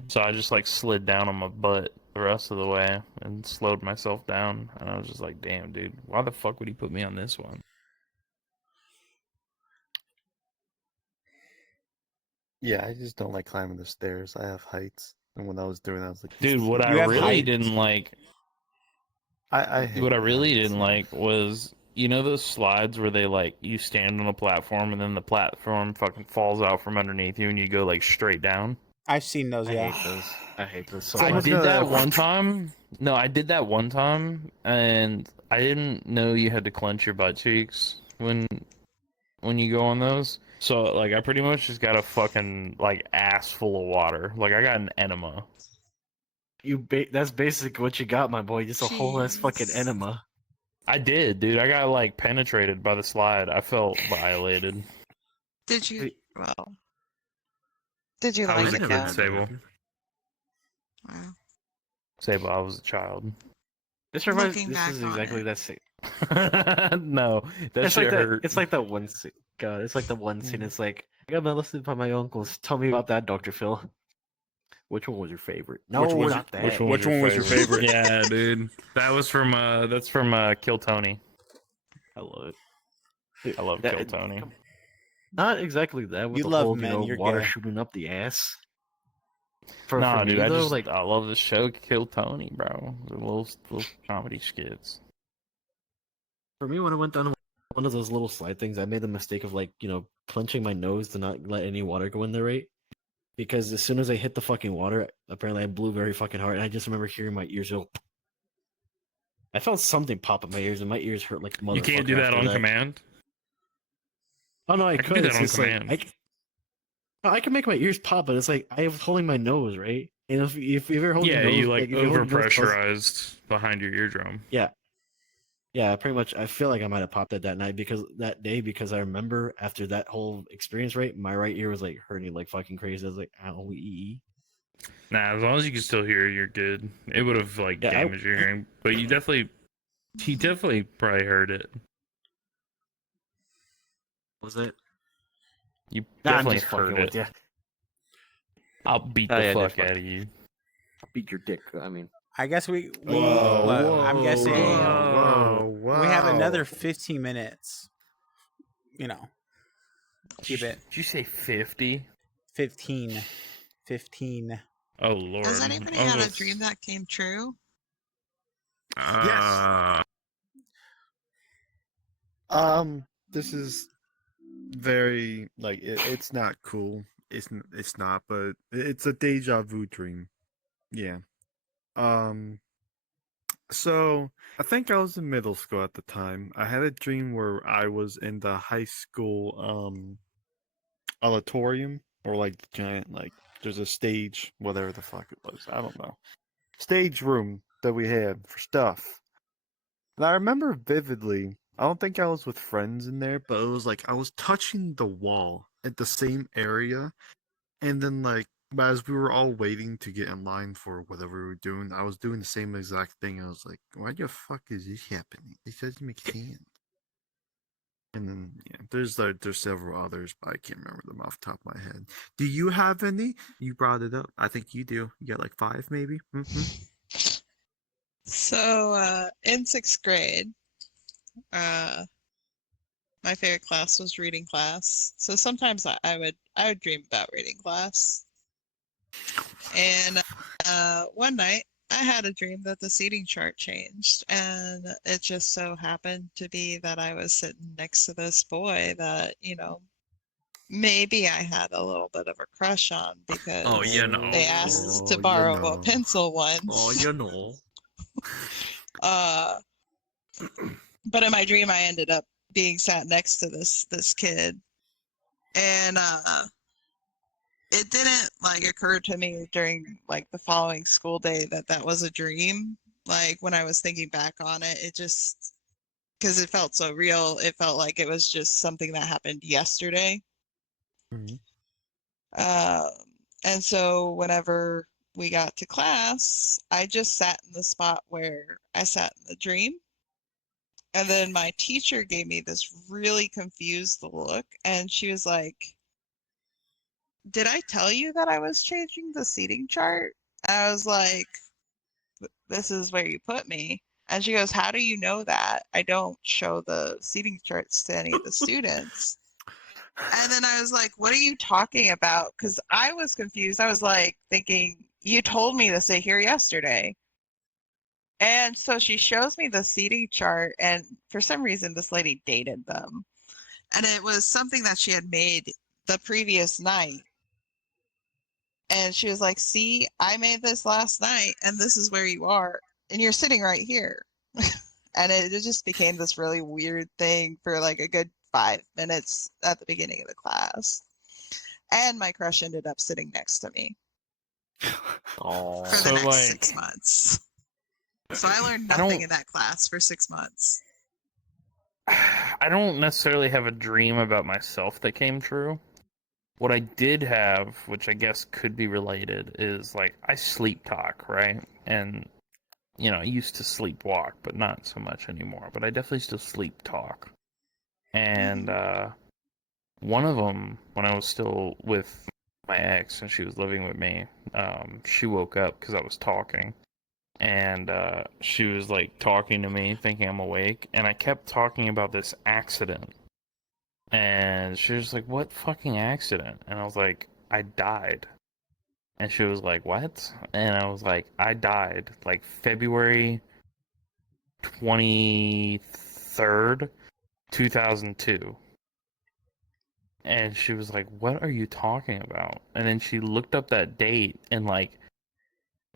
so I just like slid down on my butt the rest of the way and slowed myself down. And I was just like, damn, dude, why the fuck would he put me on this one? Yeah, I just don't like climbing the stairs. I have heights, and when I was doing that, I was like, Dude, what I You have really height. didn't like, I hate what I really heights. didn't like was, you know, those slides where they like you stand on a platform and then the platform fucking falls out from underneath you and you go like straight down. I've seen those, I yeah. hate those. I hate those so I much. did no, that no. one time. No, I did that one time, and I didn't know you had to clench your butt cheeks when you go on those. So like, I pretty much just got a fucking like ass full of water. Like I got an enema. That's basically what you got, my boy. Just a whole ass fucking Jeez. enema. I did, dude. I got like penetrated by the slide. I felt violated. Did you? Wait. Well, did you I like was a it kid, though? Sable. Wow. Sable, I was a child. This reminds. Looking This back is on exactly it. that scene. No, that It's shit like that. hurt. It's like that one scene. God, it's like the one scene. It's like I got molested by my uncles. Tell me about that, Dr. Phil. Which one was your favorite? No, Which was not your- that. Which one was your favorite? Yeah, dude. That was from that's from Kill Tony. I love it. Dude, I love that- Kill Tony. Not exactly that. With You the love whole, men, you're water gay. shooting up the ass. Nah, for dude, me, I though, just like I love the show Kill Tony, bro. The little comedy skits. for me, when I went down one of those little slide things, I made the mistake of clenching my nose to not let any water go in there, right? Because as soon as I hit the fucking water, apparently I blew very fucking hard, and I just remember hearing my ears go. I felt something pop in my ears, and my ears hurt like a motherfucker. You can't do that after on command. Oh no, I can could. do that It's on just like command. I can make my ears pop, but it's like I was holding my nose, right? And if you're holding Yeah, your nose, you like if you're holding your nose close- overpressurized behind your eardrum. Yeah. Yeah, pretty much. I feel like I might have popped it that night because I remember after that whole experience, right, my right ear was like hurting like fucking crazy. I was like, ow, Nah, as long as you can still hear, you're good. It would have like Yeah, damaged your hearing, but he definitely probably heard it. was it? You Nah, I'm definitely just heard fucking with it. you. I'll beat Oh the yeah, fuck just out of you. beat your dick. I mean, I guess we Whoa, well, whoa, I'm guessing whoa, we have whoa. another 15 minutes. You know, keep it Did you say 50? 15. 15. Oh lord. Has anybody I was had about a dream that came true? Yes. uh, This is very like it's not cool. It's not, but it's a deja vu dream. Yeah. Um. So I think I was in middle school at the time. I had a dream where I was in the high school auditorium, or like the giant, like there's a stage, whatever the fuck it was. I don't know. Stage room that we had for stuff. And I remember vividly, I don't think I was with friends in there, but it was like I was touching the wall at the same area. And then, like, as we were all waiting to get in line for whatever we were doing, I was doing the same exact thing. I was like, why the fuck is this happening? It doesn't make sense. And then, yeah, there's several others, but I can't remember them off the top of my head. Do you have any? You brought it up. I think you do. You got like 5, maybe? Mm-hmm. So, in sixth grade, my favorite class was reading class. So sometimes I would dream about reading class. And one night I had a dream that the seating chart changed, and it just so happened to be that I was sitting next to this boy that, maybe I had a little bit of a crush on oh, because you know. they asked to Oh, you borrow a know. pencil Oh, once. you know. Uh, but in my dream, I ended up being sat next to this kid, and it didn't like occur to me during like the following school day that that was a dream. Like when I was thinking back on it, it just because it felt so real, it felt like it was just something that happened yesterday. Mhm. Um, and so whenever we got to class, I just sat in the spot where I sat in the dream. And then my teacher gave me this really confused look, and she was like, "Did I tell you that I was changing the seating chart?" I was like, "This is where you put me." And she goes, "How do you know that? I don't show the seating charts to any of the students." And then I was like, "What are you talking about?" Because I was confused. I was like thinking, "You told me to sit here yesterday." And so she shows me the seating chart, and for some reason, this lady dated them. And it was something that she had made the previous night. And she was like, "See, I made this last night, and this is where you are, and you're sitting right here." And it just became this really weird thing for like a good 5 minutes at the beginning of the class. And my crush ended up sitting next to me oh, for the So next like 6 months. So I learned I nothing don't in that class for 6 months. I don't necessarily have a dream about myself that came true. What I did have, which I guess could be related, is like I sleep talk, right? And I used to sleepwalk, but not so much anymore. But I definitely still sleep talk. And one of them, when I was still with my ex and she was living with me, she woke up because I was talking. And she was like talking to me, thinking I'm awake. And I kept talking about this accident. And she was like, "What fucking accident?" And I was like, "I died." And she was like, "What?" And I was like, "I died like February 23rd, 2002." And she was like, "What are you talking about?" And then she looked up that date, and like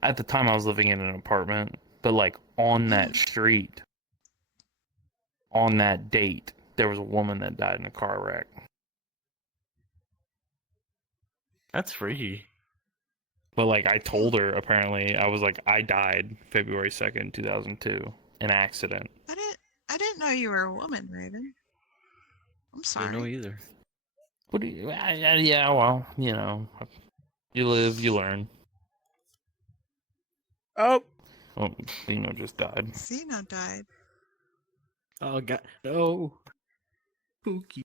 at the time I was living in an apartment, but like on that street, on that date, there was a woman that died in a car wreck. that's freaky. But like I told her, apparently I was like, "I died February 2nd, 2002, an accident." I I didn't know you were a woman, Raven. I'm I didn't know sorry. either. What do you? Yeah, well, you know, you live, you learn. Oh, Well, Zeno just died. Zeno died. Oh god, no. Pookie.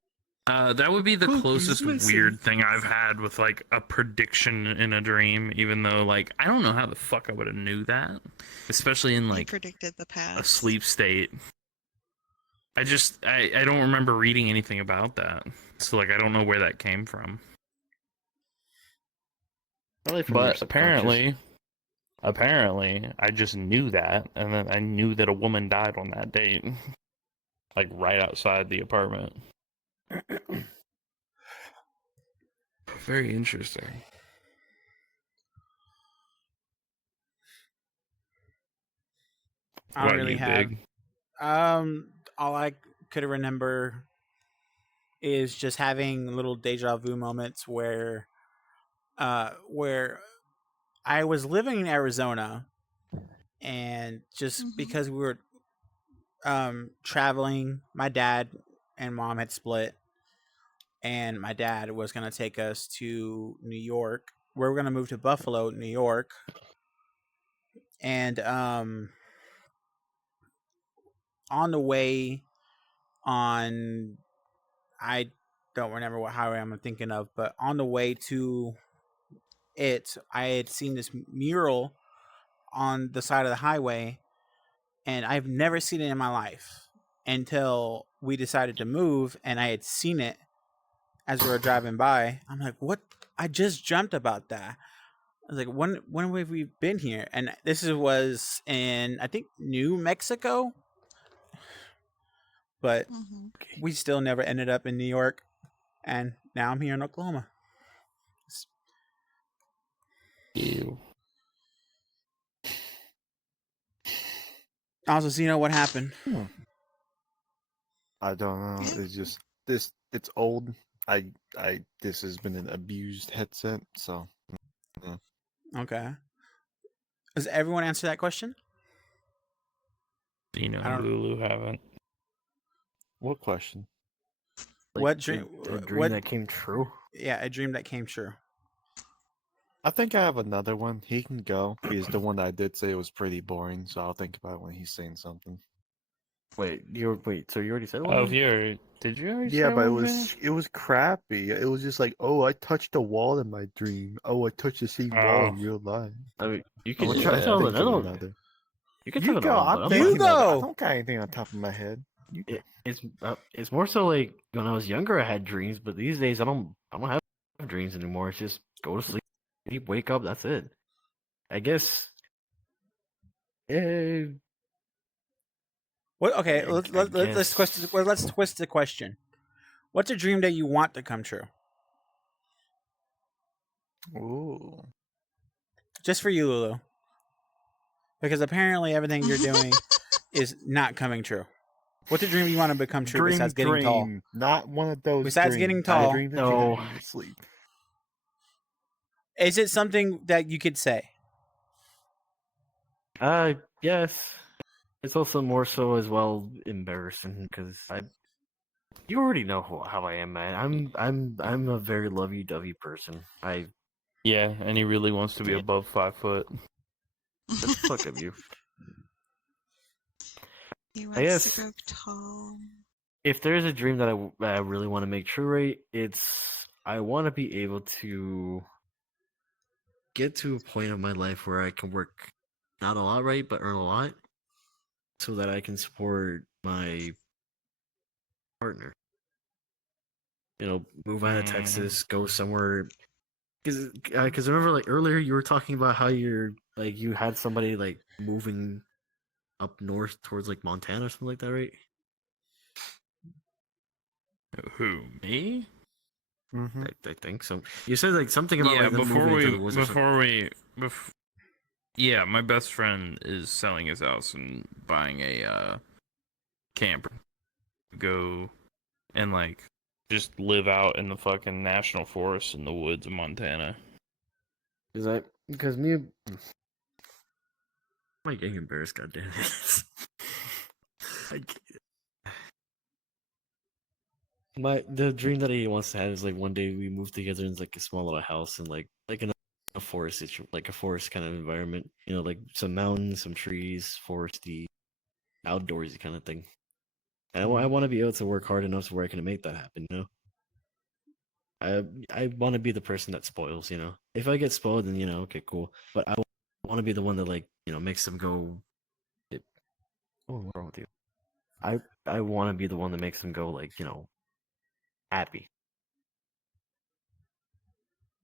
That would be the Pookie's closest missing. weird thing I've had with like a prediction in a dream, even though like I don't know how the fuck I would have knew that, especially in You like predicted the a past. sleep state. I don't remember reading anything about that, so like I don't know where that came from. Probably from your But subconscious. apparently, I just knew that, and then I knew that a woman died on that date, like right outside the apartment. Very interesting. I What don't about really you, have. Big? All I could remember is just having little deja vu moments where I was living in Arizona, and just Mm-hmm. because we were traveling, my dad and mom had split, and my dad was gonna take us to New York. We were gonna move to Buffalo, New York, and on the way on, I don't remember what highway I'm thinking of, but on the way to it, I had seen this mural on the side of the highway, and I've never seen it in my life until we decided to move, and I had seen it as we were driving by. I'm like, what? I just dreamt about that. I was like, when have we been here? And was in, I think, New Mexico, but Mm-hmm. we still never ended up in New York, and now I'm here in Oklahoma. Ew. Also, so you know what happened? I don't know. Yeah. It's just this. It's old. This has been an abused headset, so yeah. Okay. Does everyone answer that question? Zeno I and don't. Lulu haven't. What question? Like What dream? a dream What? that came true. Yeah, a dream that came true. I think I have another one. He can go because the one that I did say was pretty boring, so I'll think about it when he's saying something. Wait, so you already said one? Oh, if you did you already Yeah, say but one, Zeno? it was crappy. It was just like, oh, I touched a wall in my dream. Oh, I touched the same wall Oh, in real life. I mean, you I'm could gonna try to tell yeah. think of another. another. You could You tell go. another one, I'm but You thinking of it. I go. don't got anything on top of my head. You go. it's more so like when I was younger, I had dreams, but these days I don't have dreams anymore. It's just go to sleep, wake up. That's it. I guess. Eh, What? Okay, I let's guess. twist the question. What's a dream that you want to come true? Ooh. Just for you, Lulu, because apparently everything you're doing is not coming true. What's a dream you want to become true besides getting tall? Not one of those Besides dreams. getting The tall, dreams that you have No. when you sleep. is it something that you could say? Yes. It's also more so as well embarrassing because you already know how I am, man. I'm a very lovey-dovey person. Yeah, and he really wants to be Can't above 5 foot. get the fuck of you. He I wants to guess go tall. if there's a dream that I really want to make true, right? It's I want to be able to get to a point of my life where I can work not a lot, right, but earn a lot, so that I can support my partner. Move out of Texas, go somewhere. Because remember, like earlier, you were talking about how you had somebody like moving up north towards like Montana or something like that, right? Who, me? Mm-hmm. I think so. You said like something about Yeah, like them moving into the woods or something. yeah, my best friend is selling his house and buying a camper. Go and like just live out in the fucking national forest in the woods of Montana. Because me, am I getting embarrassed? Goddamn it! The dream that he wants to have is like one day we move together in like a small little house and like in a forest like a forest kind of environment. You know, like some mountains, some trees, foresty, outdoorsy kind of thing. And I want to be able to work hard enough to where I can make that happen. You know. I want to be the person that spoils, you know. If I get spoiled, then okay, cool. But I want to be the one that makes them go. Oh, what's wrong with you? I want to be the one that makes them go happy.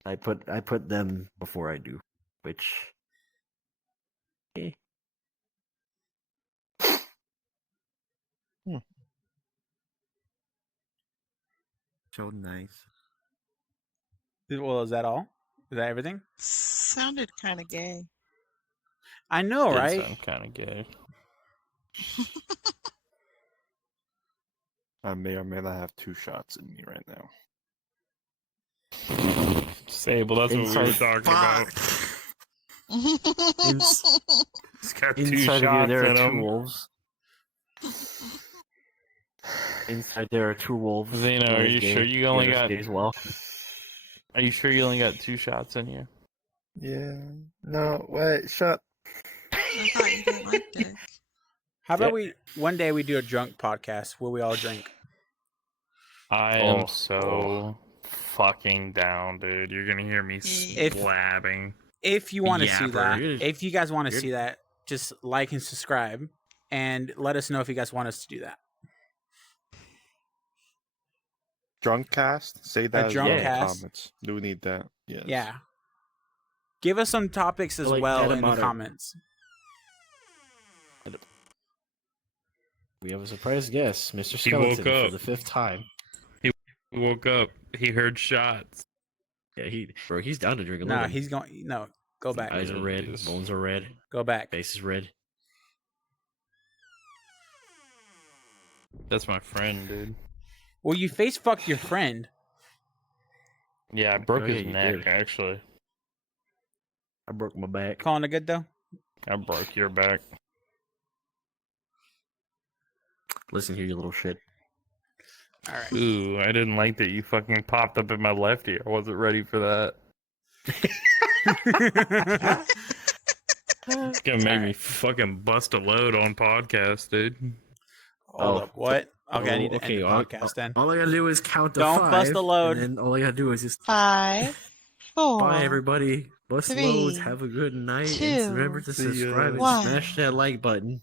I put them before I do, which. Eh. So nice. Well, is that all? Is that everything? Sounded kind of gay. I know, Did right? sound kind of gay. I may or may not have 2 shots in me right now. Sable, that's what we were Inside- talking about. He's got 2 Inside of you, shots there are in 2 him. wolves. Inside there are 2 wolves. Zeno, One are is you gay, sure you the only other's got? gay as well? Are you sure you only got 2 shots in you? Yeah. No, wait, shut. I thought you didn't like dick. How about Yeah. one day we do a drunk podcast where we all drink? I Oh, am so fucking down, dude. You're gonna hear me If- blabbing. If you want to see Yapper. that, You're- if you guys want to you're- see that, just like and subscribe, and let us know if you guys want us to do that. Drunk cast? Say that as drunk well in the cast? comments. Do we need that? Yes. Yeah. Give us some topics as Like well in the Katamata. comments. We have a surprise guest, Mr. He woke Skeleton, for up. the 5th time. He woke up. He heard shots. Yeah, he's down to drink a Nah, little. he's going. No, go back. Eyes are red, Yes. bones are red, Go back. face is red. That's my friend, dude. Well, you face fucked your friend. Yeah, I broke Oh, yeah, his you neck, did. actually. I broke my back. Calling it good though. I broke your back. Listen here, you little shit. All right. Ooh, I didn't like that you fucking popped up in my left ear. I wasn't ready for that. It's gonna make me fucking bust a load on podcast, dude. Hold up. What? Okay, I need to okay, end the podcast then. All I gotta do is count to Don't 5. bust the load. And then all I gotta do is just 5, 4. bye, everybody. Bust 3, loads. Have a good night. 2, And remember to see ya. subscribe and 1. smash that like button.